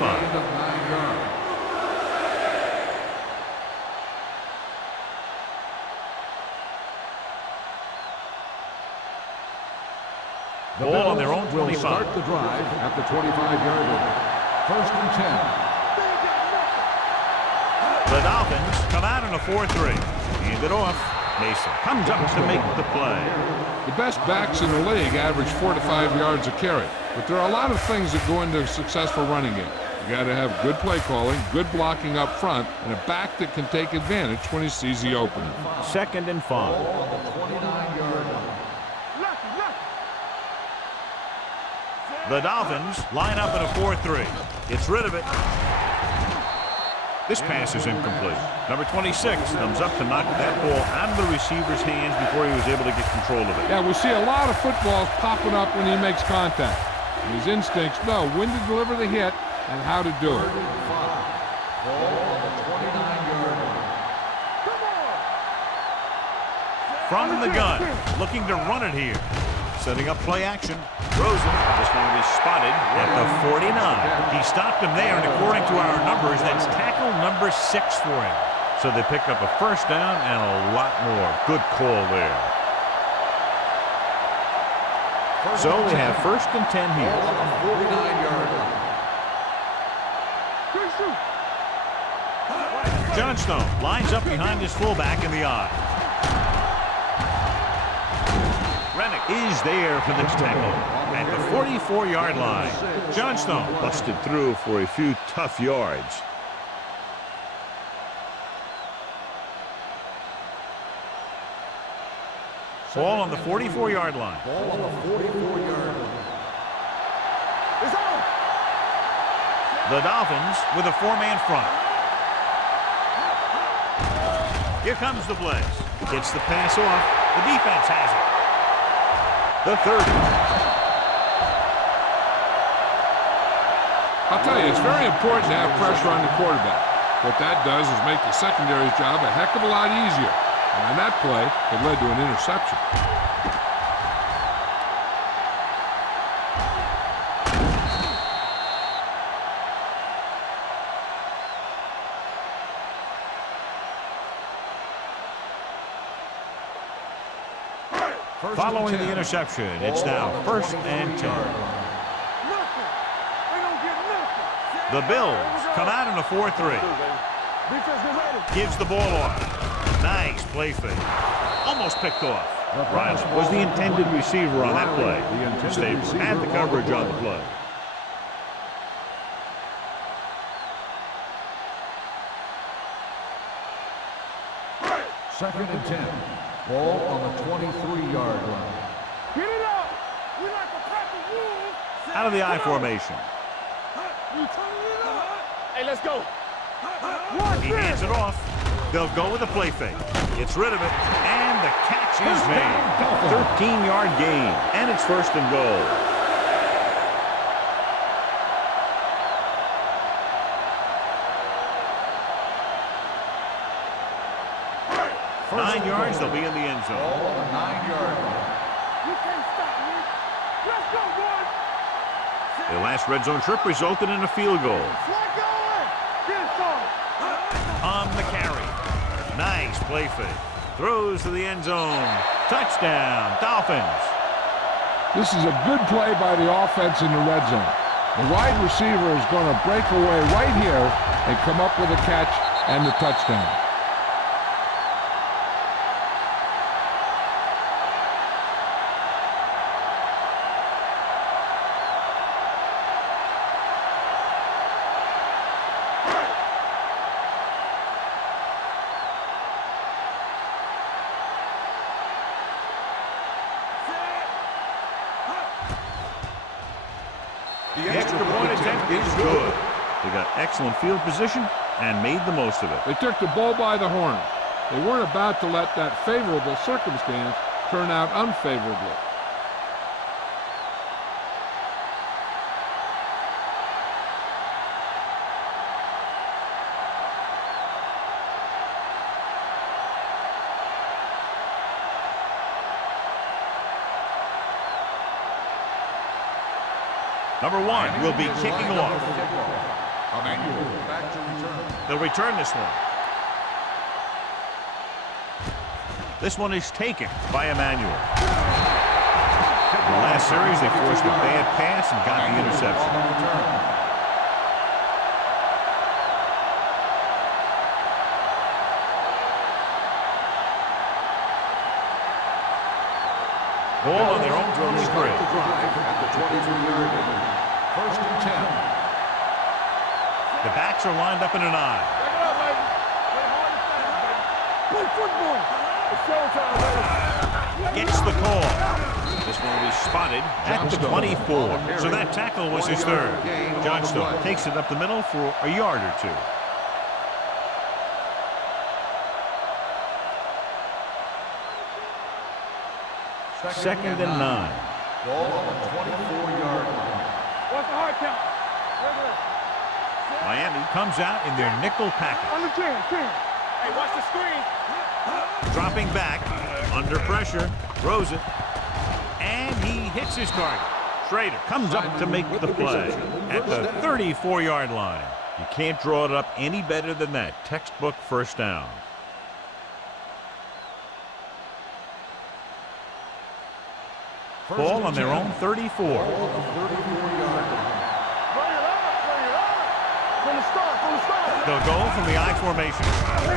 Ball on their own 25. Will start the drive at the 25-yard line. 1st and 10. The Dolphins come out in a 4-3. Hand it off. Mason comes up to make the play. The best backs in the league average 4 to 5 yards a carry, but there are a lot of things that go into a successful running game. You got to have good play calling, good blocking up front, and a back that can take advantage when he sees the opening. 2nd and 5. Ball on the 29-yard line. The Dolphins line up in a 4-3. Gets rid of it. This pass is incomplete. Number 26 comes up to knock that ball out of the receiver's hands before he was able to get control of it. Yeah, we see a lot of footballs popping up when he makes contact. And his instincts know when to deliver the hit and how to do it. Ball on the 29-yard line. From the gun, looking to run it here. Setting up play action. Throws it. This one is spotted at the 49. He stopped him there, and according to our numbers, that's tackle number 6 for him. So they pick up a 1st down and a lot more. Good call there. So we have 1st and 10 here. Ball on the 49-yard line. Johnstone lines up behind his fullback in the eye. Rennick is there for this tackle at the 44-yard line. Johnstone busted through for a few tough yards. Ball on the 44-yard line. Ball on the 44-yard line. The Dolphins with a 4-man front. Here comes the blitz. Gets the pass off. The defense has it. The 30. I'll tell you, it's very important to have pressure on the quarterback. What that does is make the secondary's job a heck of a lot easier. And on that play, it led to an interception. Following the interception, it's now 1st and 10. The Bills come out in a 4-3. Gives the ball off. Nice play fake. Almost picked off. Riley was the intended receiver on that play. Staples had the coverage on the play. Second and 10. Ball on the 23-yard line. Get it up! We like a pack of wolves. Out of the I formation. Hey, let's go. He hands it off. They'll go with a play fake. Gets rid of it, and the catch is made. 13-yard gain, and it's 1st and goal. Nine yards, they'll be in the end zone. Ball on the 9-yard line. You can't stop me. Let's go, boys. Their last red zone trip resulted in a field goal. Flag going. Get it started. On the carry. Nice play fake. Throws to the end zone. Touchdown, Dolphins. This is a good play by the offense in the red zone. The wide receiver is going to break away right here and come up with a catch and the touchdown. The extra point attempt is good. They got excellent field position and made the most of it. They took the bull by the horn. They weren't about to let that favorable circumstance turn out unfavorably. Number 1 will be kicking off. They'll return this one. This one is taken by Emmanuel. In the last series, they forced a bad pass and got the interception. Ball on their own 23. At the 23-yard line. 1st and 10. The backs are lined up in an I. Back it up, baby. Play hard and fast, baby. Play football. It's showtime, baby. Gets the call. This one will be spotted at the 24. So that tackle was his third. Johnstone takes it up the middle for a yard or two. Second and 9. Ball on the 24-yard line. What's the hard count? Miami comes out in their nickel package. On the 10. Hey, watch the screen. Dropping back, under pressure, throws it, and he hits his target. Schrader comes up to make the play at the 34-yard line. You can't draw it up any better than that. Textbook first down. Ball on their own 34. Bring it up. From the start. They'll go from the I formation.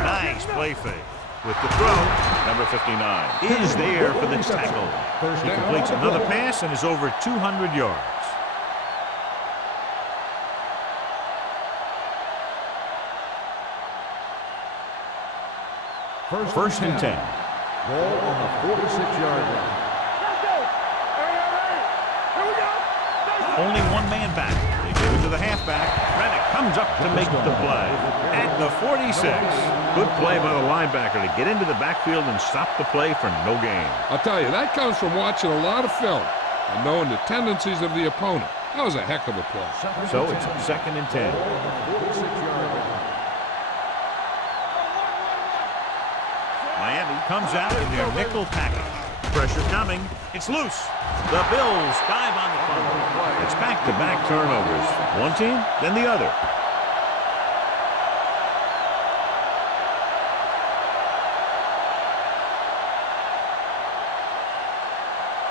Nice play fake. With the throw, number 59 is there for the tackle. He completes another pass and is over 200 yards. First and 10. Ball on the 46-yard line. Only one man back. They give it to the halfback. Reddick comes up to make the play. At the 46. Good play by the linebacker to get into the backfield and stop the play for no gain. I'll tell you, that comes from watching a lot of film and knowing the tendencies of the opponent. That was a heck of a play. So it's 2nd and 10. Miami comes out in their nickel package. Pressure coming. It's loose. The Bills dive on the fumble. It's back-to-back turnovers. One team, then the other.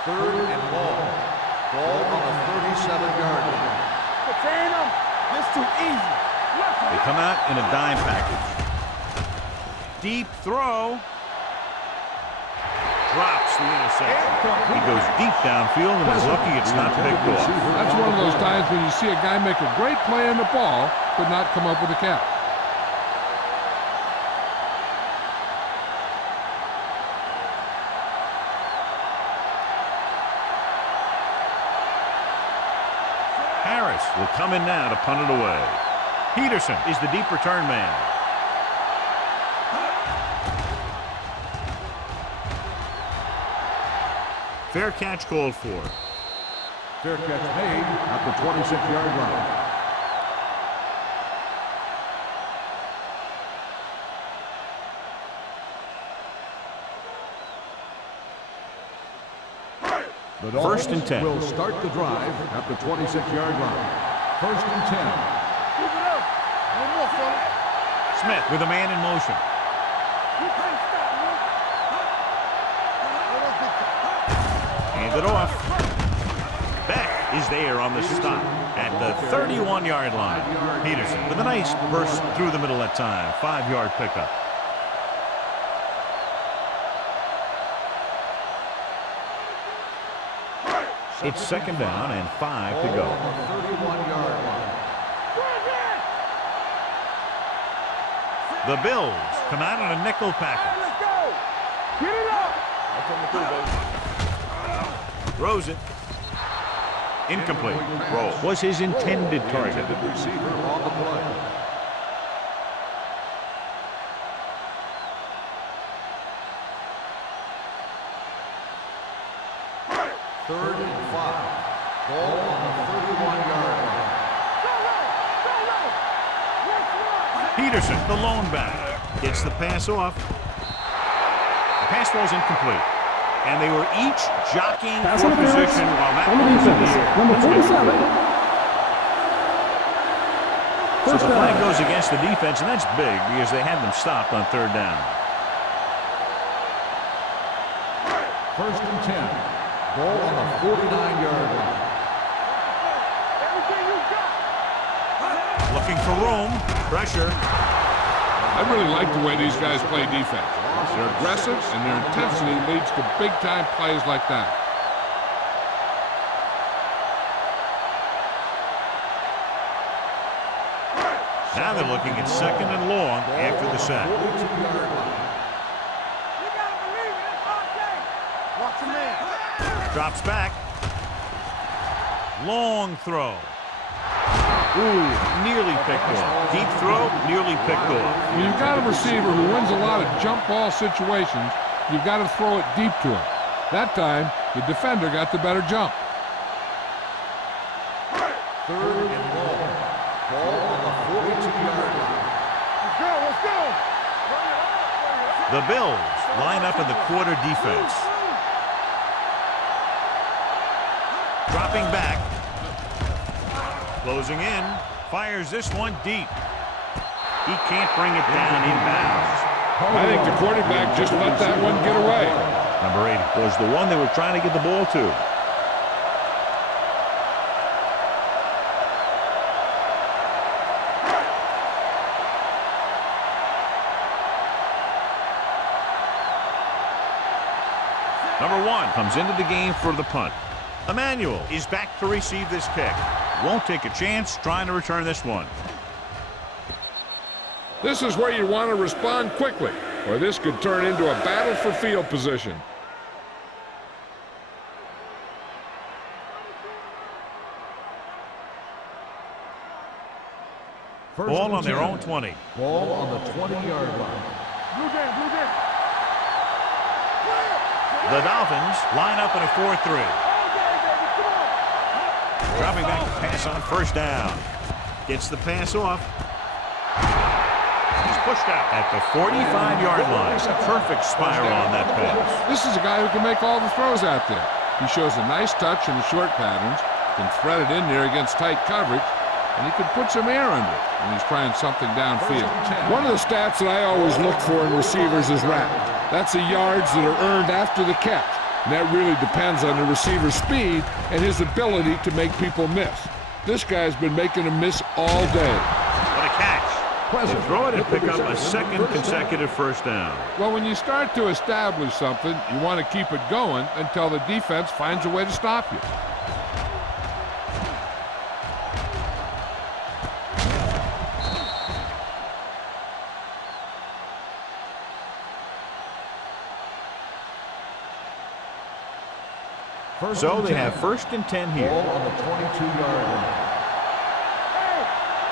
Third and long. Ball on the 37-yard line. Contain them. This too easy. They come out in a dime package. Deep throw. Drops the interception. He goes deep downfield and is lucky it's not picked off. That's one of those times when you see a guy make a great play on the ball, but not come up with a catch. Harris will come in now to punt it away. Peterson is the deep return man. Fair catch called for. Fair catch made at the 26-yard line. The Dolphins 1st and 10. will start the drive at the 26-yard line. 1st and 10. Keep it up. One more, fella. Smith with a man in motion. You can't stop, man. Hand it off. Beck is there on the stop at the 31-yard line. Peterson with a nice burst through the middle that time. 5-yard pickup. It's 2nd down and 5 to go. 31-yard line. The Bills come out in a nickel package. Let's go. Get it up. Throws it. Incomplete. Roll was his intended target. Intended receiver on the play. Third and 5. Ball on the 31-yard line. Peterson, the lone back, gets the pass off. The pass ball's incomplete. And they were each jockeying for position while that ball was in the air. Number 47. So the flag goes against the defense, and that's big because they had them stopped on 3rd down. 1st and 10. Ball on the 49-yard line. Everything you got. Looking for room. Pressure. I really like the way these guys play defense. They're aggressive, and their intensity leads to big-time plays like that. Now they're looking at 2nd and long after the sack. 42-yard line. You gotta believe it. It's our day. Watch the man. Drops back. Long throw. Ooh, nearly picked off. Deep throw, nearly picked off. When you've got a receiver who wins a lot of jump ball situations, you've got to throw it deep to him. That time, the defender got the better jump. 3rd and long. Ball on the 42-yard line. Let's go. Let's go. Bring it up. Bring it up. The Bills line up in the quarter defense. Dropping back. Closing in. Fires this one deep. He can't bring it down inbounds. I think the quarterback just let that one get away. Number 8 was the one they were trying to get the ball to. Number 1 comes into the game for the punt. Emmanuel is back to receive this kick. Won't take a chance trying to return this one. This is where you want to respond quickly, or this could turn into a battle for field position. Ball on their own 20. Ball on the 20-yard line. Blue game, blue game. The Dolphins line up in a 4-3. All day, baby, come on. Dropping back to pass on first down. Gets the pass off. He's pushed out at the 45-yard line. A perfect spiral on that pass. This is a guy who can make all the throws out there. He shows a nice touch in the short patterns, can thread it in there against tight coverage, and he can put some air under it when he's trying something downfield. One of the stats that I always look for in receivers is RAP. That's the yards that are earned after the catch. And that really depends on the receiver's speed and his ability to make people miss. This guy's been making them miss all day. What a catch. They throw it and pick up a second consecutive first down. Well, when you start to establish something, you want to keep it going until the defense finds a way to stop you. So they have 1st and 10 here. Ball on the 22-yard line. Hey,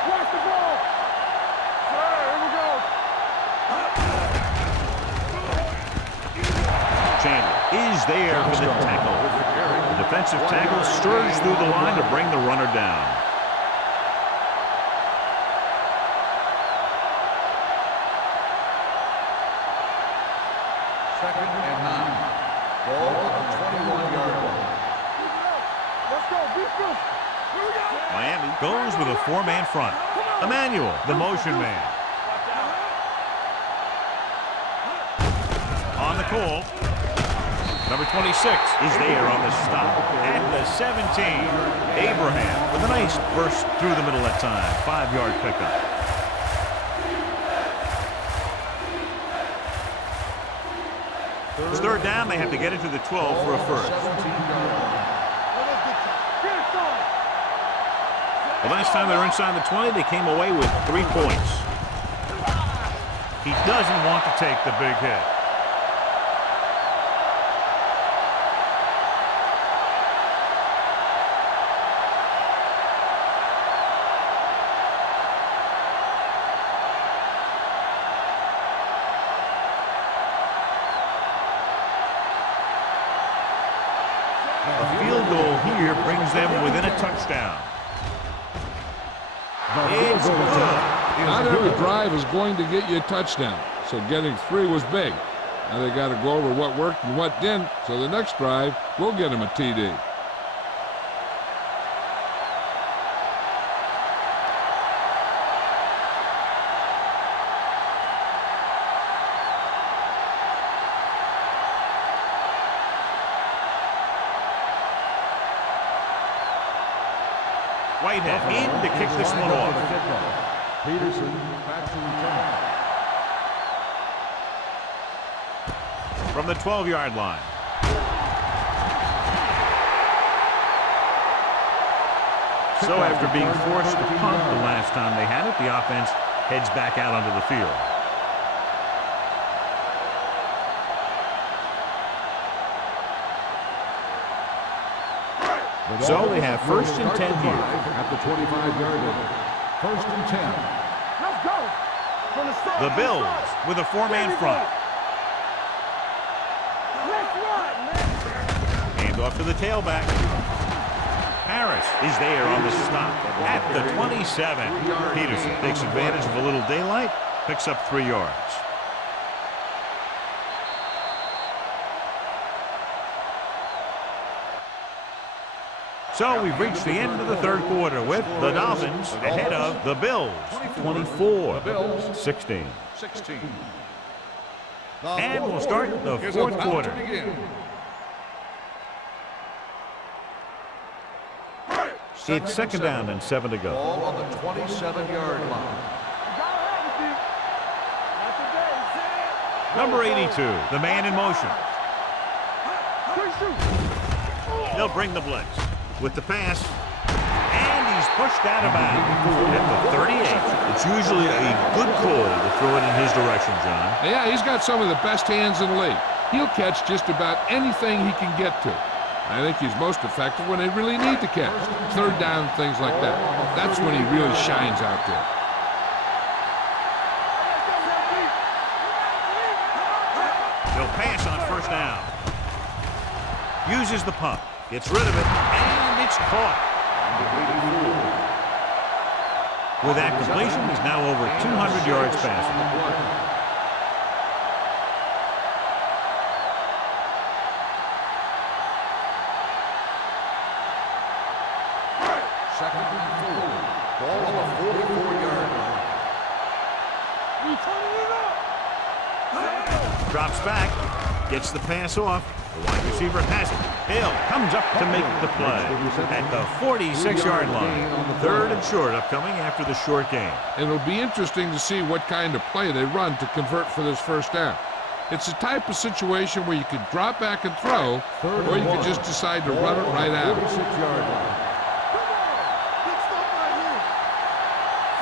watch the ball. Sir, here we go. Chandler is there for the tackle. The defensive tackle stirs through the line to bring the runner down. Second and 9. Ball on the 21-yard line. Let's go, defense. Here we go. Miami goes with a 4-man front. Emmanuel, the motion man. On the call. Number 26 is there on the stop at the 17. Abraham with a nice burst through the middle that time. 5-yard pickup. It's 3rd down. They have to get it to the 12 for a first. The last time they were inside the 20, they came away with 3 points. He doesn't want to take the big hit. A field goal here brings them within a touchdown. It's good. Not every drive is going to get you a touchdown, so getting 3 was big. Now they got to go over what worked and what didn't, so the next drive will get him a TD. Whitehead in to kick this one off. Peterson back to return. From the 12-yard line. So after being forced to punt the last time they had it, the offense heads back out onto the field. So they have 1st and 10 here. At the 25-yard line. 1st and 10. Let's go. From the start. The Bills with a 4-man front. Let's run, man. Hand off to the tailback. Harris is there on the stop at the 27. Peterson takes advantage of a little daylight, picks up 3 yards. So we've reached the end of the 3rd quarter with the Dolphins ahead of the Bills, 24-16. And we'll start the 4th quarter. It's 2nd down and 7 to go. Ball on the 27-yard line. Number 82, the man in motion. They'll bring the blitz with the pass, and he's pushed out of bounds at the 38. It's usually a good call to throw it in his direction, John. Yeah, he's got some of the best hands in the league. He'll catch just about anything he can get to. I think he's most effective when they really need to catch. 3rd down, things like that. That's when he really shines out there. Uses the pump. Gets rid of it. And it's caught. With that completion, he's now over 200 yards passing. Second and 4. Ball on the 44-yard line. Drops back. Gets the pass off. The wide receiver has it. Hill comes up to make the play at the 46-yard line. Third and short upcoming after the short game. It'll be interesting to see what kind of play they run to convert for this first down. It's a type of situation where you could drop back and throw, or you could just decide to run it right out.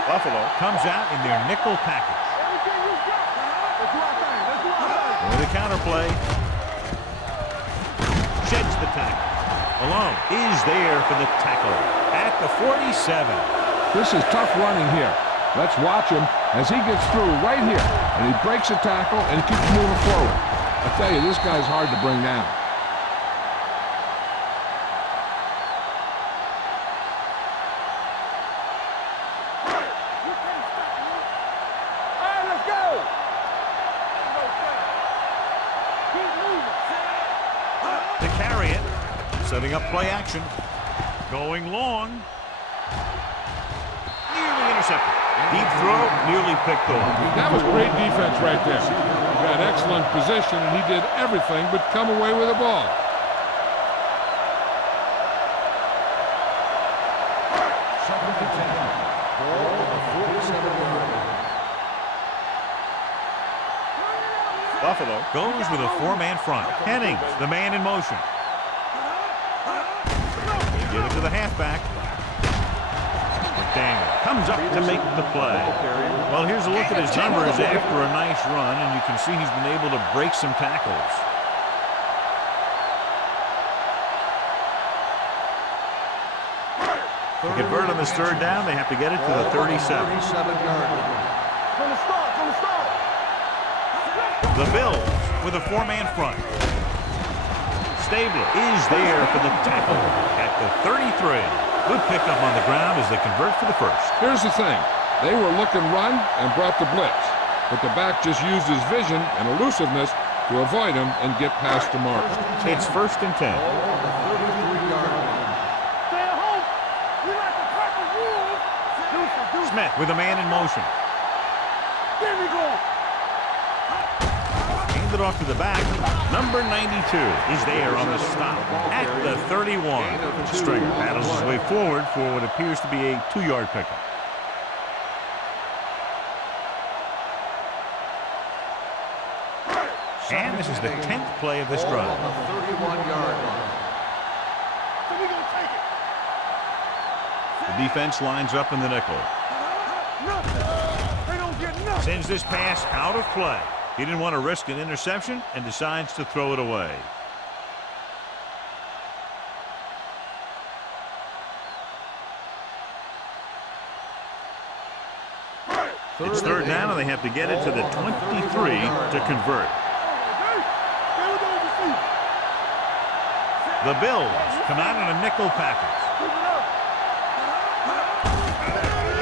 Buffalo comes out in their nickel package. With a counter play. Sheds the tackle. Malone is there for the tackle at the 47. This is tough running here. Let's watch him as he gets through right here. And he breaks a tackle and he keeps moving forward. I tell you, this guy's hard to bring down. To carry it. Setting up play action. Going long. Nearly intercepted. Deep throw, nearly picked off. That was great defense right there. He got excellent position, and he did everything but come away with the ball. Second and 10. Ball on the 47-yard line. Buffalo goes with a four-man front. Hennings, the man in motion. They give it to the halfback. McDaniel comes up to make the play. Well, here's a look at his numbers after a nice run, and you can see he's been able to break some tackles. To convert on this third down, they have to get it to the 37. 37-yard line. The Bills with a four-man front. Stabler is there for the tackle at the 33. Good pickup on the ground as they convert for the first. Here's the thing. They were looking run and brought the blitz. But the back just used his vision and elusiveness to avoid him and get past the mark. It's first and 10. Ball on the 33-yard line. Smith with a man in motion. Hand it off to the back. Number 92 is there on the stop at the 31. Stringer battles his way forward for what appears to be a 2-yard pickup. And this is the 10th play of this drive. On the 31-yard line. The defense lines up in the nickel. Sends this pass out of play. He didn't want to risk an interception and decides to throw it away. It's third down, and they have to get it to the 23 to convert. The Bills come out in a nickel package.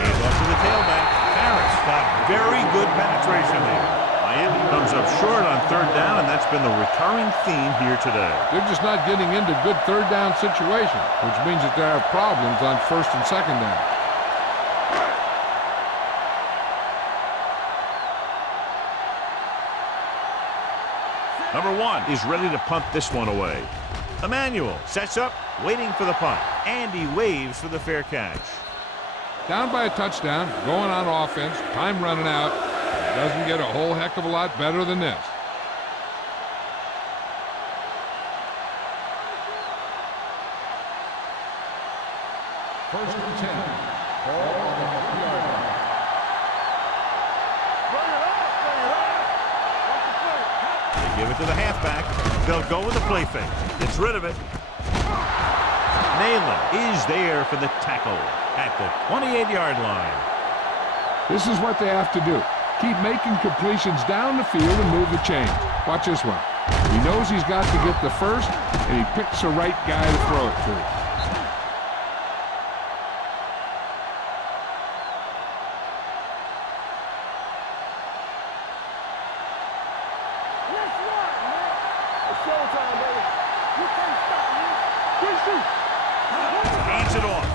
Hands off to the tailback. Harris got very good penetration there. Miami comes up short on third down, and that's been the recurring theme here today. They're just not getting into good third down situations, which means that they have problems on first and second down. Number 1 is ready to punt this one away. Emmanuel sets up, waiting for the punt, and he waves for the fair catch. Down by a touchdown, going on offense, time running out. It doesn't get a whole heck of a lot better than this. First and 10. Ball on the 1-yard line. They give it to the halfback. They'll go with the play fake. Gets rid of it. Nayland is there for the tackle at the 28-yard line. This is what they have to do. Keep making completions down the field and move the chains. Watch this one. He knows he's got to get the first, and he picks the right guy to throw it to. Hands it off.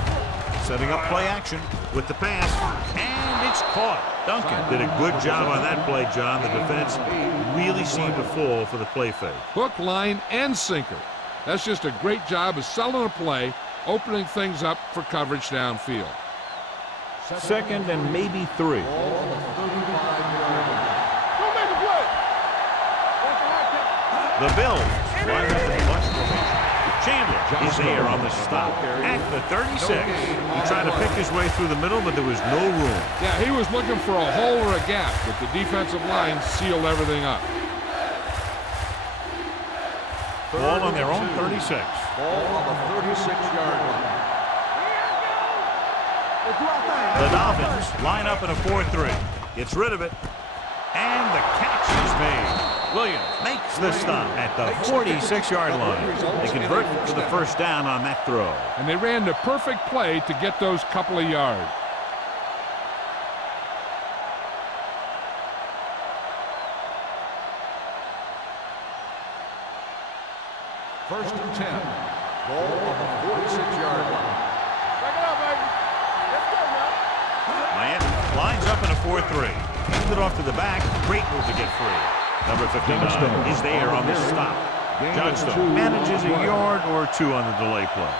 Setting up play action with the pass. And it's caught. Duncan did a good job on that play, John. The defense really seemed to fall for the play fake. Hook, line, and sinker. That's just a great job of selling a play, opening things up for coverage downfield. Second and maybe 3. The Bills line up in bunch formation. Chandler is there on the stop at the 36. He tried to pick his way through the middle, but there was no room. Yeah, he was looking for a hole or a gap, but the defensive line sealed everything up. Ball on their own 36. Ball on the 36-yard line. The Dolphins line up in a 4-3. Gets rid of it, and the catch is made. Williams makes the stop at the 46-yard line. They convert to the first down on that throw. And they ran the perfect play to get those couple of yards. First and 10. Ball on the 46-yard line. Back it up, baby. Let's go now. Miami lines up in a 4-3. Hand it off to the back. Great move to get free. Number 59 is there on this stop. Johnstone manages a yard or 2 on the delay play.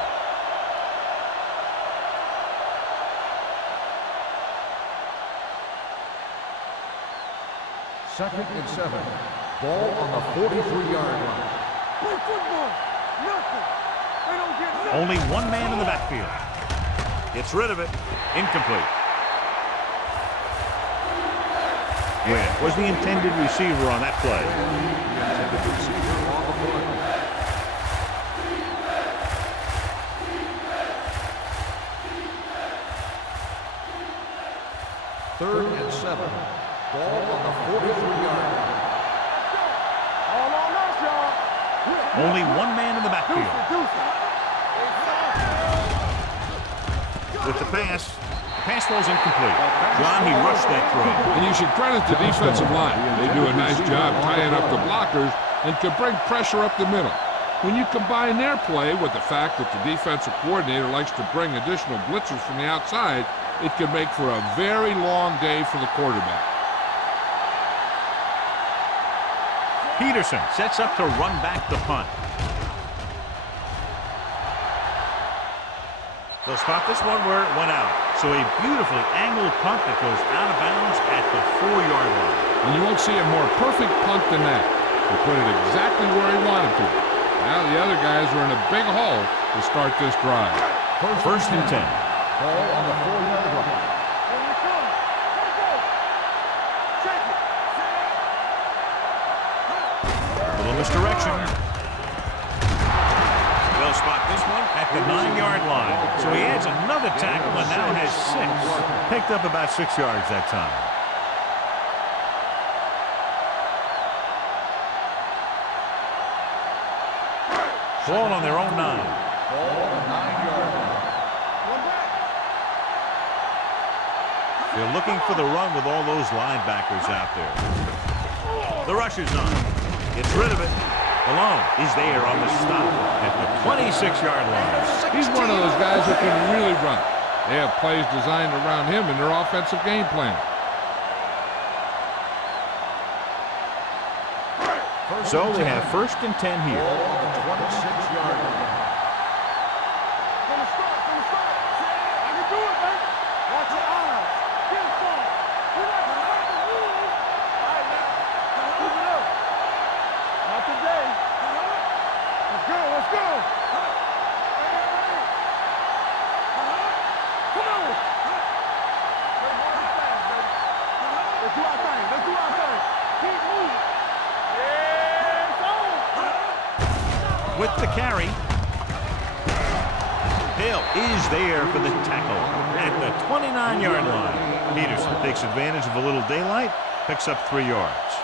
Second and 7. Ball on the 43-yard line. Play football. Nothing. They don't get nothing. Only one man in the backfield. Gets rid of it. Incomplete. Where was the intended receiver on that play? The intended receiver on the play. Third and 7. Ball on the 43-yard line. All on us, y'all. Only one man in the backfield. With the pass falls incomplete. John, he rushed that throw. And you should credit the defensive line. They do a nice job tying up the blockers and can bring pressure up the middle. When you combine their play with the fact that the defensive coordinator likes to bring additional blitzers from the outside, it can make for a very long day for the quarterback. Peterson sets up to run back the punt. They'll spot this one where it went out. So a beautifully angled punt that goes out of bounds at the 4-yard line. And you won't see a more perfect punt than that. He put it exactly where he wanted to. Now the other guys are in a big hole to start this drive. First and 10. Ball on the 4-yard line. Little misdirection. They'll spot this one at the 9-yard line. So he adds another tackle and now has 6. Picked up about 6 yards that time. Ball on their own 9. Ball on the 9-yard line. They're looking for the run with all those linebackers out there. The rush is on. Gets rid of it. Malone is there on the stop at the 26-yard line. He's one of those guys who can really run. They have plays designed around him in their offensive game plan. So they have first and 10 here. Ball on the 26-yard line. From the start. I can do it, man. Watch your eyes. Get it forward. We're not going to have to move. All right, now. Keep it up. Not today. Let's go. Let's go. Come on. Let's do our thing. Let's do our thing. Keep moving. Yeah, it's on. With the carry. Hill is there for the tackle at the 29-yard line. Peterson takes advantage of a little daylight, picks up 3 yards.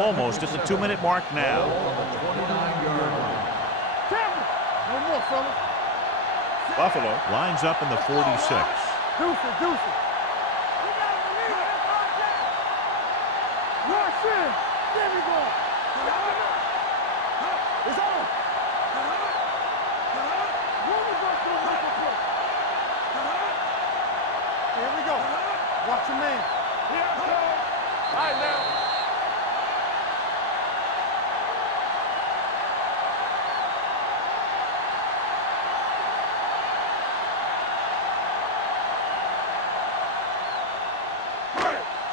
Almost at the 2-minute mark now. On the 29-yard line. No more, fellas. Buffalo lines up in the 46. Deuce it, deuce it. You gotta believe it. That's our job. Rush in. There we go. It's on. One of us will make a play. Here we go. Watch your man. Here, go. All right, now.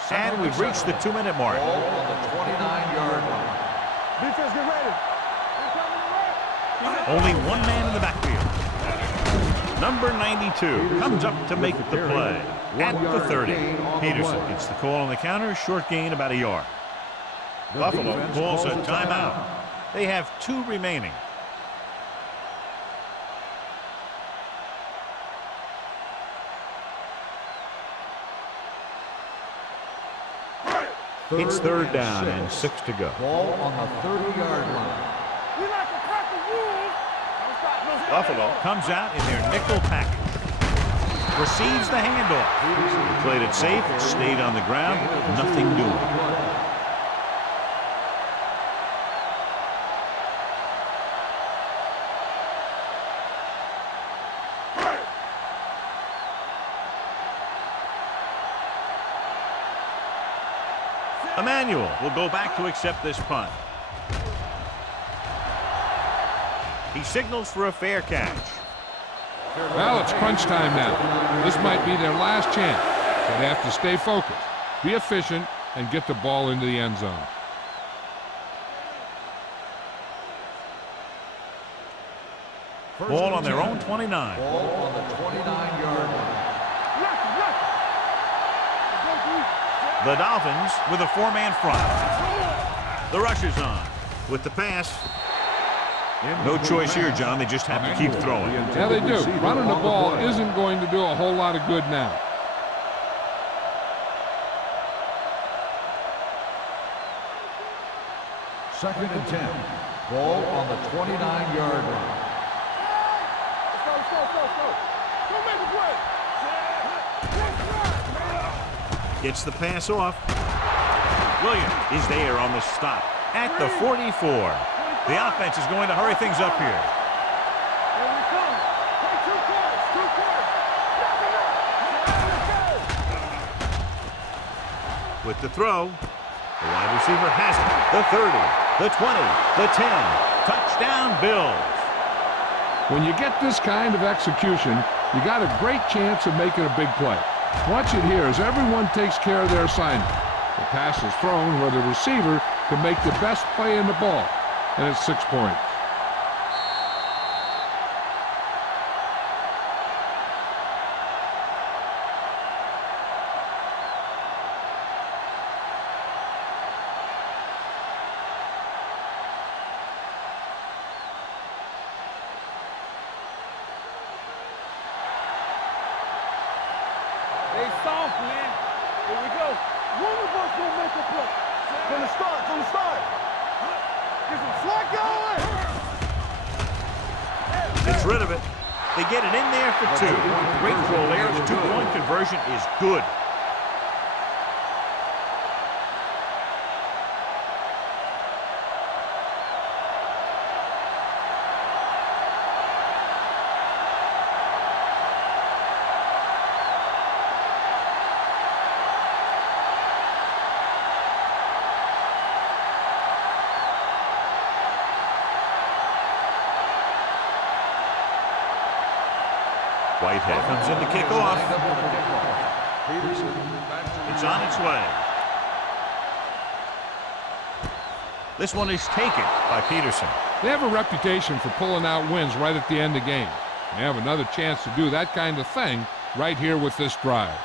And we've reached the 2-minute mark. Ball on the 29-yard line. Defense, get ready. Only one man in the backfield. Number 92 comes up to make the play at the 30. Peterson gets the call on the counter. Short gain about a yard. Buffalo calls a timeout. They have 2 remaining. It's 3rd down and 6 to go. Ball on the 30-yard line. We like to crack the rules. Don't stop, no stop. Buffalo comes out in their nickel package. Receives the handoff. He played it safe. It stayed on the ground. Nothing doing. Emmanuel will go back to accept this punt. He signals for a fair catch. Well, it's crunch time now. This might be their last chance. They have to stay focused, be efficient, and get the ball into the end zone. Ball on their own 29. Ball on the 29-yard line. The Dolphins with a 4-man front. The rush is on. With the pass. No choice here, John. They just have to keep throwing. Yeah, they do. Running the ball isn't going to do a whole lot of good now. Second and 10. Ball on the 29-yard line. Don't make a play. Gets the pass off. Williams is there on the stop at the 44. The offense is going to hurry things up here. Here we come. Take 2 quarters. 2 quarters. With the throw, the wide receiver has it. The 30, the 20, the 10. Touchdown, Bills. When you get this kind of execution, you got a great chance of making a big play. Watch it here as everyone takes care of their assignment. The pass is thrown where the receiver can make the best play in the ball, and it's 6 points. Stay soft, man. Here we go. One of us will make a play. From the start, from the start. Get some slot going. Gets rid of it. They get it in there for 2. Great throw there. The 2-point conversion is good. Whitehead comes in to kick off. It's on its way. This one is taken by Peterson. They have a reputation for pulling out wins right at the end of games. They have another chance to do that kind of thing right here with this drive.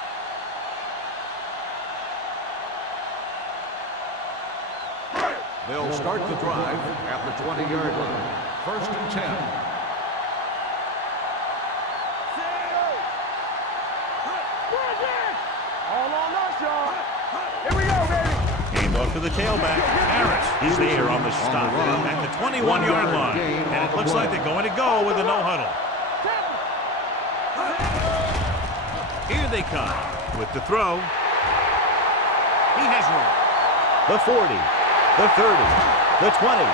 They'll start the drive at the 20-yard line. 1st and 10. All on us, y'all. Here we go, baby. Handoff to the tailback, Harris. He's there on the stop at the 21-yard line. And it looks like they're going to go with a no-huddle. Here they come with the throw. He has room. The 40, the 30, the 20,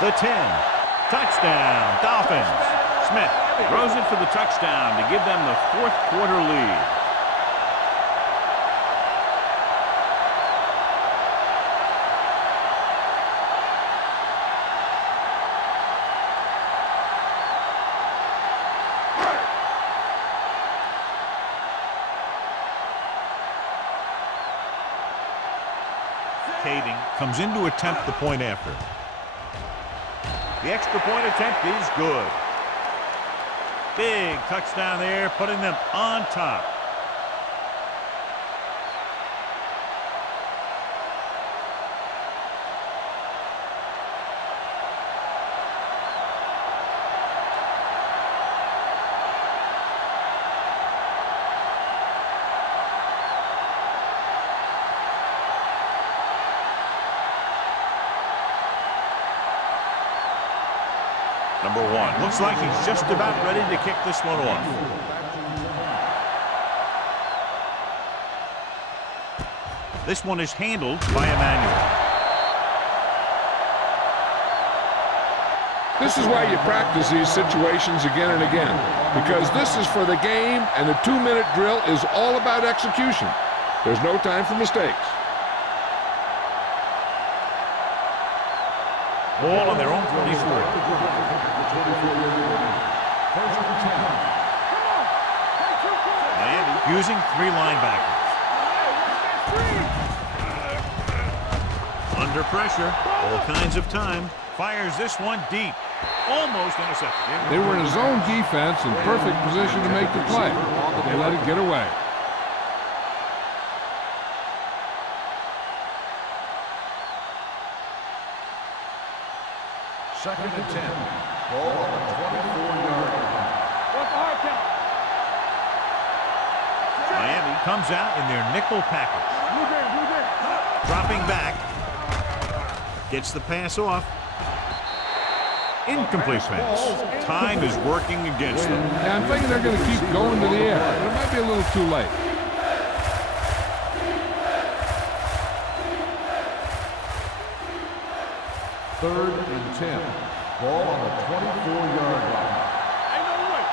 the 10. Touchdown, Dolphins. Smith throws it for the touchdown to give them the fourth quarter lead. Comes in to attempt the point after. The extra point attempt is good. Big touchdown there, putting them on top. Number 1. Looks like he's just about ready to kick this one off. This one is handled by Emmanuel. This is why you practice these situations again and again, because this is for the game, and the 2-minute drill is all about execution. There's no time for mistakes. Ball on their own 24. Miami using 3 linebackers. Under pressure, all kinds of time. Fires this one deep. Almost intercepted. They were in a zone defense in perfect position to make the play, but they let it get away. Second and 10. Ball on the 24-yard line. What's the hard count? Miami comes out in their nickel package. Blue green. Dropping back. Gets the pass off. Incomplete pass. Time is working against them. Yeah, I'm thinking they're going to keep going to the air, but it might be a little too late. Third and 10. Ball on the 24-yard line. Ain't no way.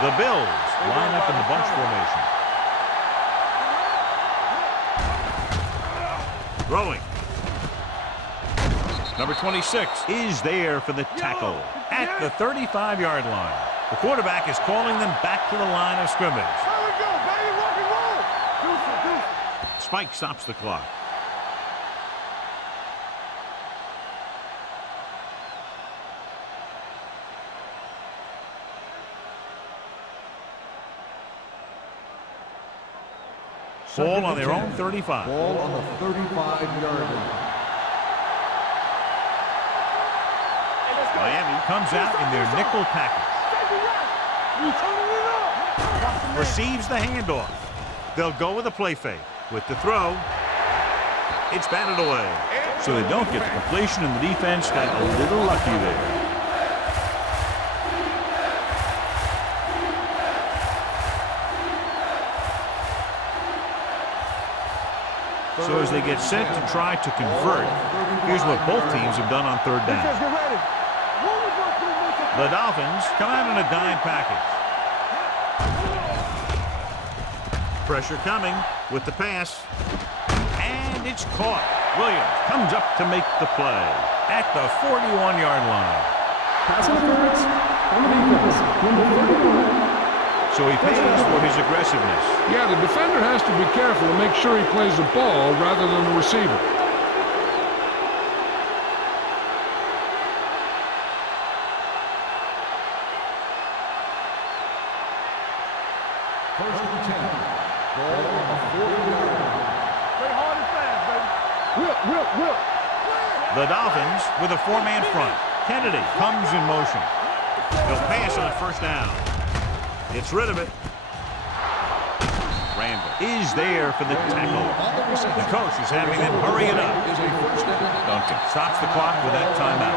The Bills line up in the bunch formation. Throwing. Number 26 is there for the tackle at the 35-yard line. The quarterback is calling them back to the line of scrimmage. There we go, baby. Rock and roll. Deuce. Spike stops the clock. Ball on their own 35. Ball on the 35-yard line. Miami comes out in their nickel package. Receives the handoff. They'll go with a play fake. With the throw, it's batted away. So they don't get the completion, and the defense got a little lucky there. So as they get set to try to convert, here's what both teams have done on third down. The Dolphins come out in a dime package. Pressure coming with the pass. And it's caught. Williams comes up to make the play at the 41-yard line. Pass interference on the defense. So he pays for his aggressiveness. Yeah, the defender has to be careful to make sure he plays the ball rather than the receiver. First and 10. Ball on the 40-yard line. Play hard and fast, baby. Will. The Dolphins with a 4-man front. Kennedy comes in motion. He'll pass on first down. Gets rid of it. Ran Miami is there for the tackle. The coach is having them hurry it up. Duncan stops the clock with that timeout.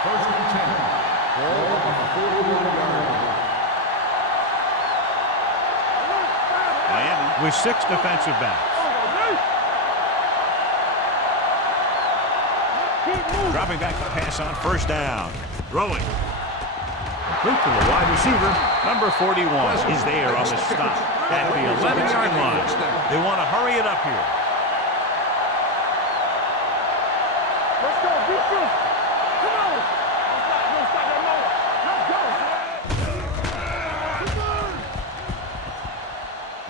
First and 10. Ball on the 41-yard line. Miami with 6 defensive backs. Dropping back to pass on first down. Throwing. Complete to the wide receiver. Number 41 is there on the stop at the 11-yard line. They want to hurry it up here. Let's go, defense. Come on. Don't stop that motor. Let's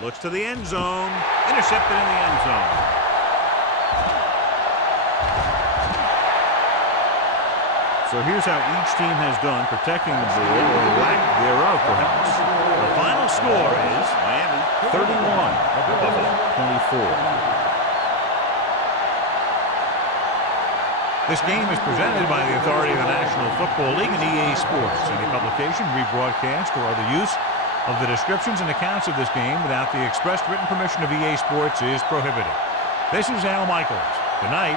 go. Looks to the end zone. Intercepted in the end zone. So here's how each team has done protecting the ball, or lack thereof, perhaps. The final score is Miami 31, Buffalo 24. This game is presented by the authority of the National Football League and EA Sports. Any publication, rebroadcast, or other use of the descriptions and accounts of this game without the express written permission of EA Sports is prohibited. This is Al Michaels. Good night.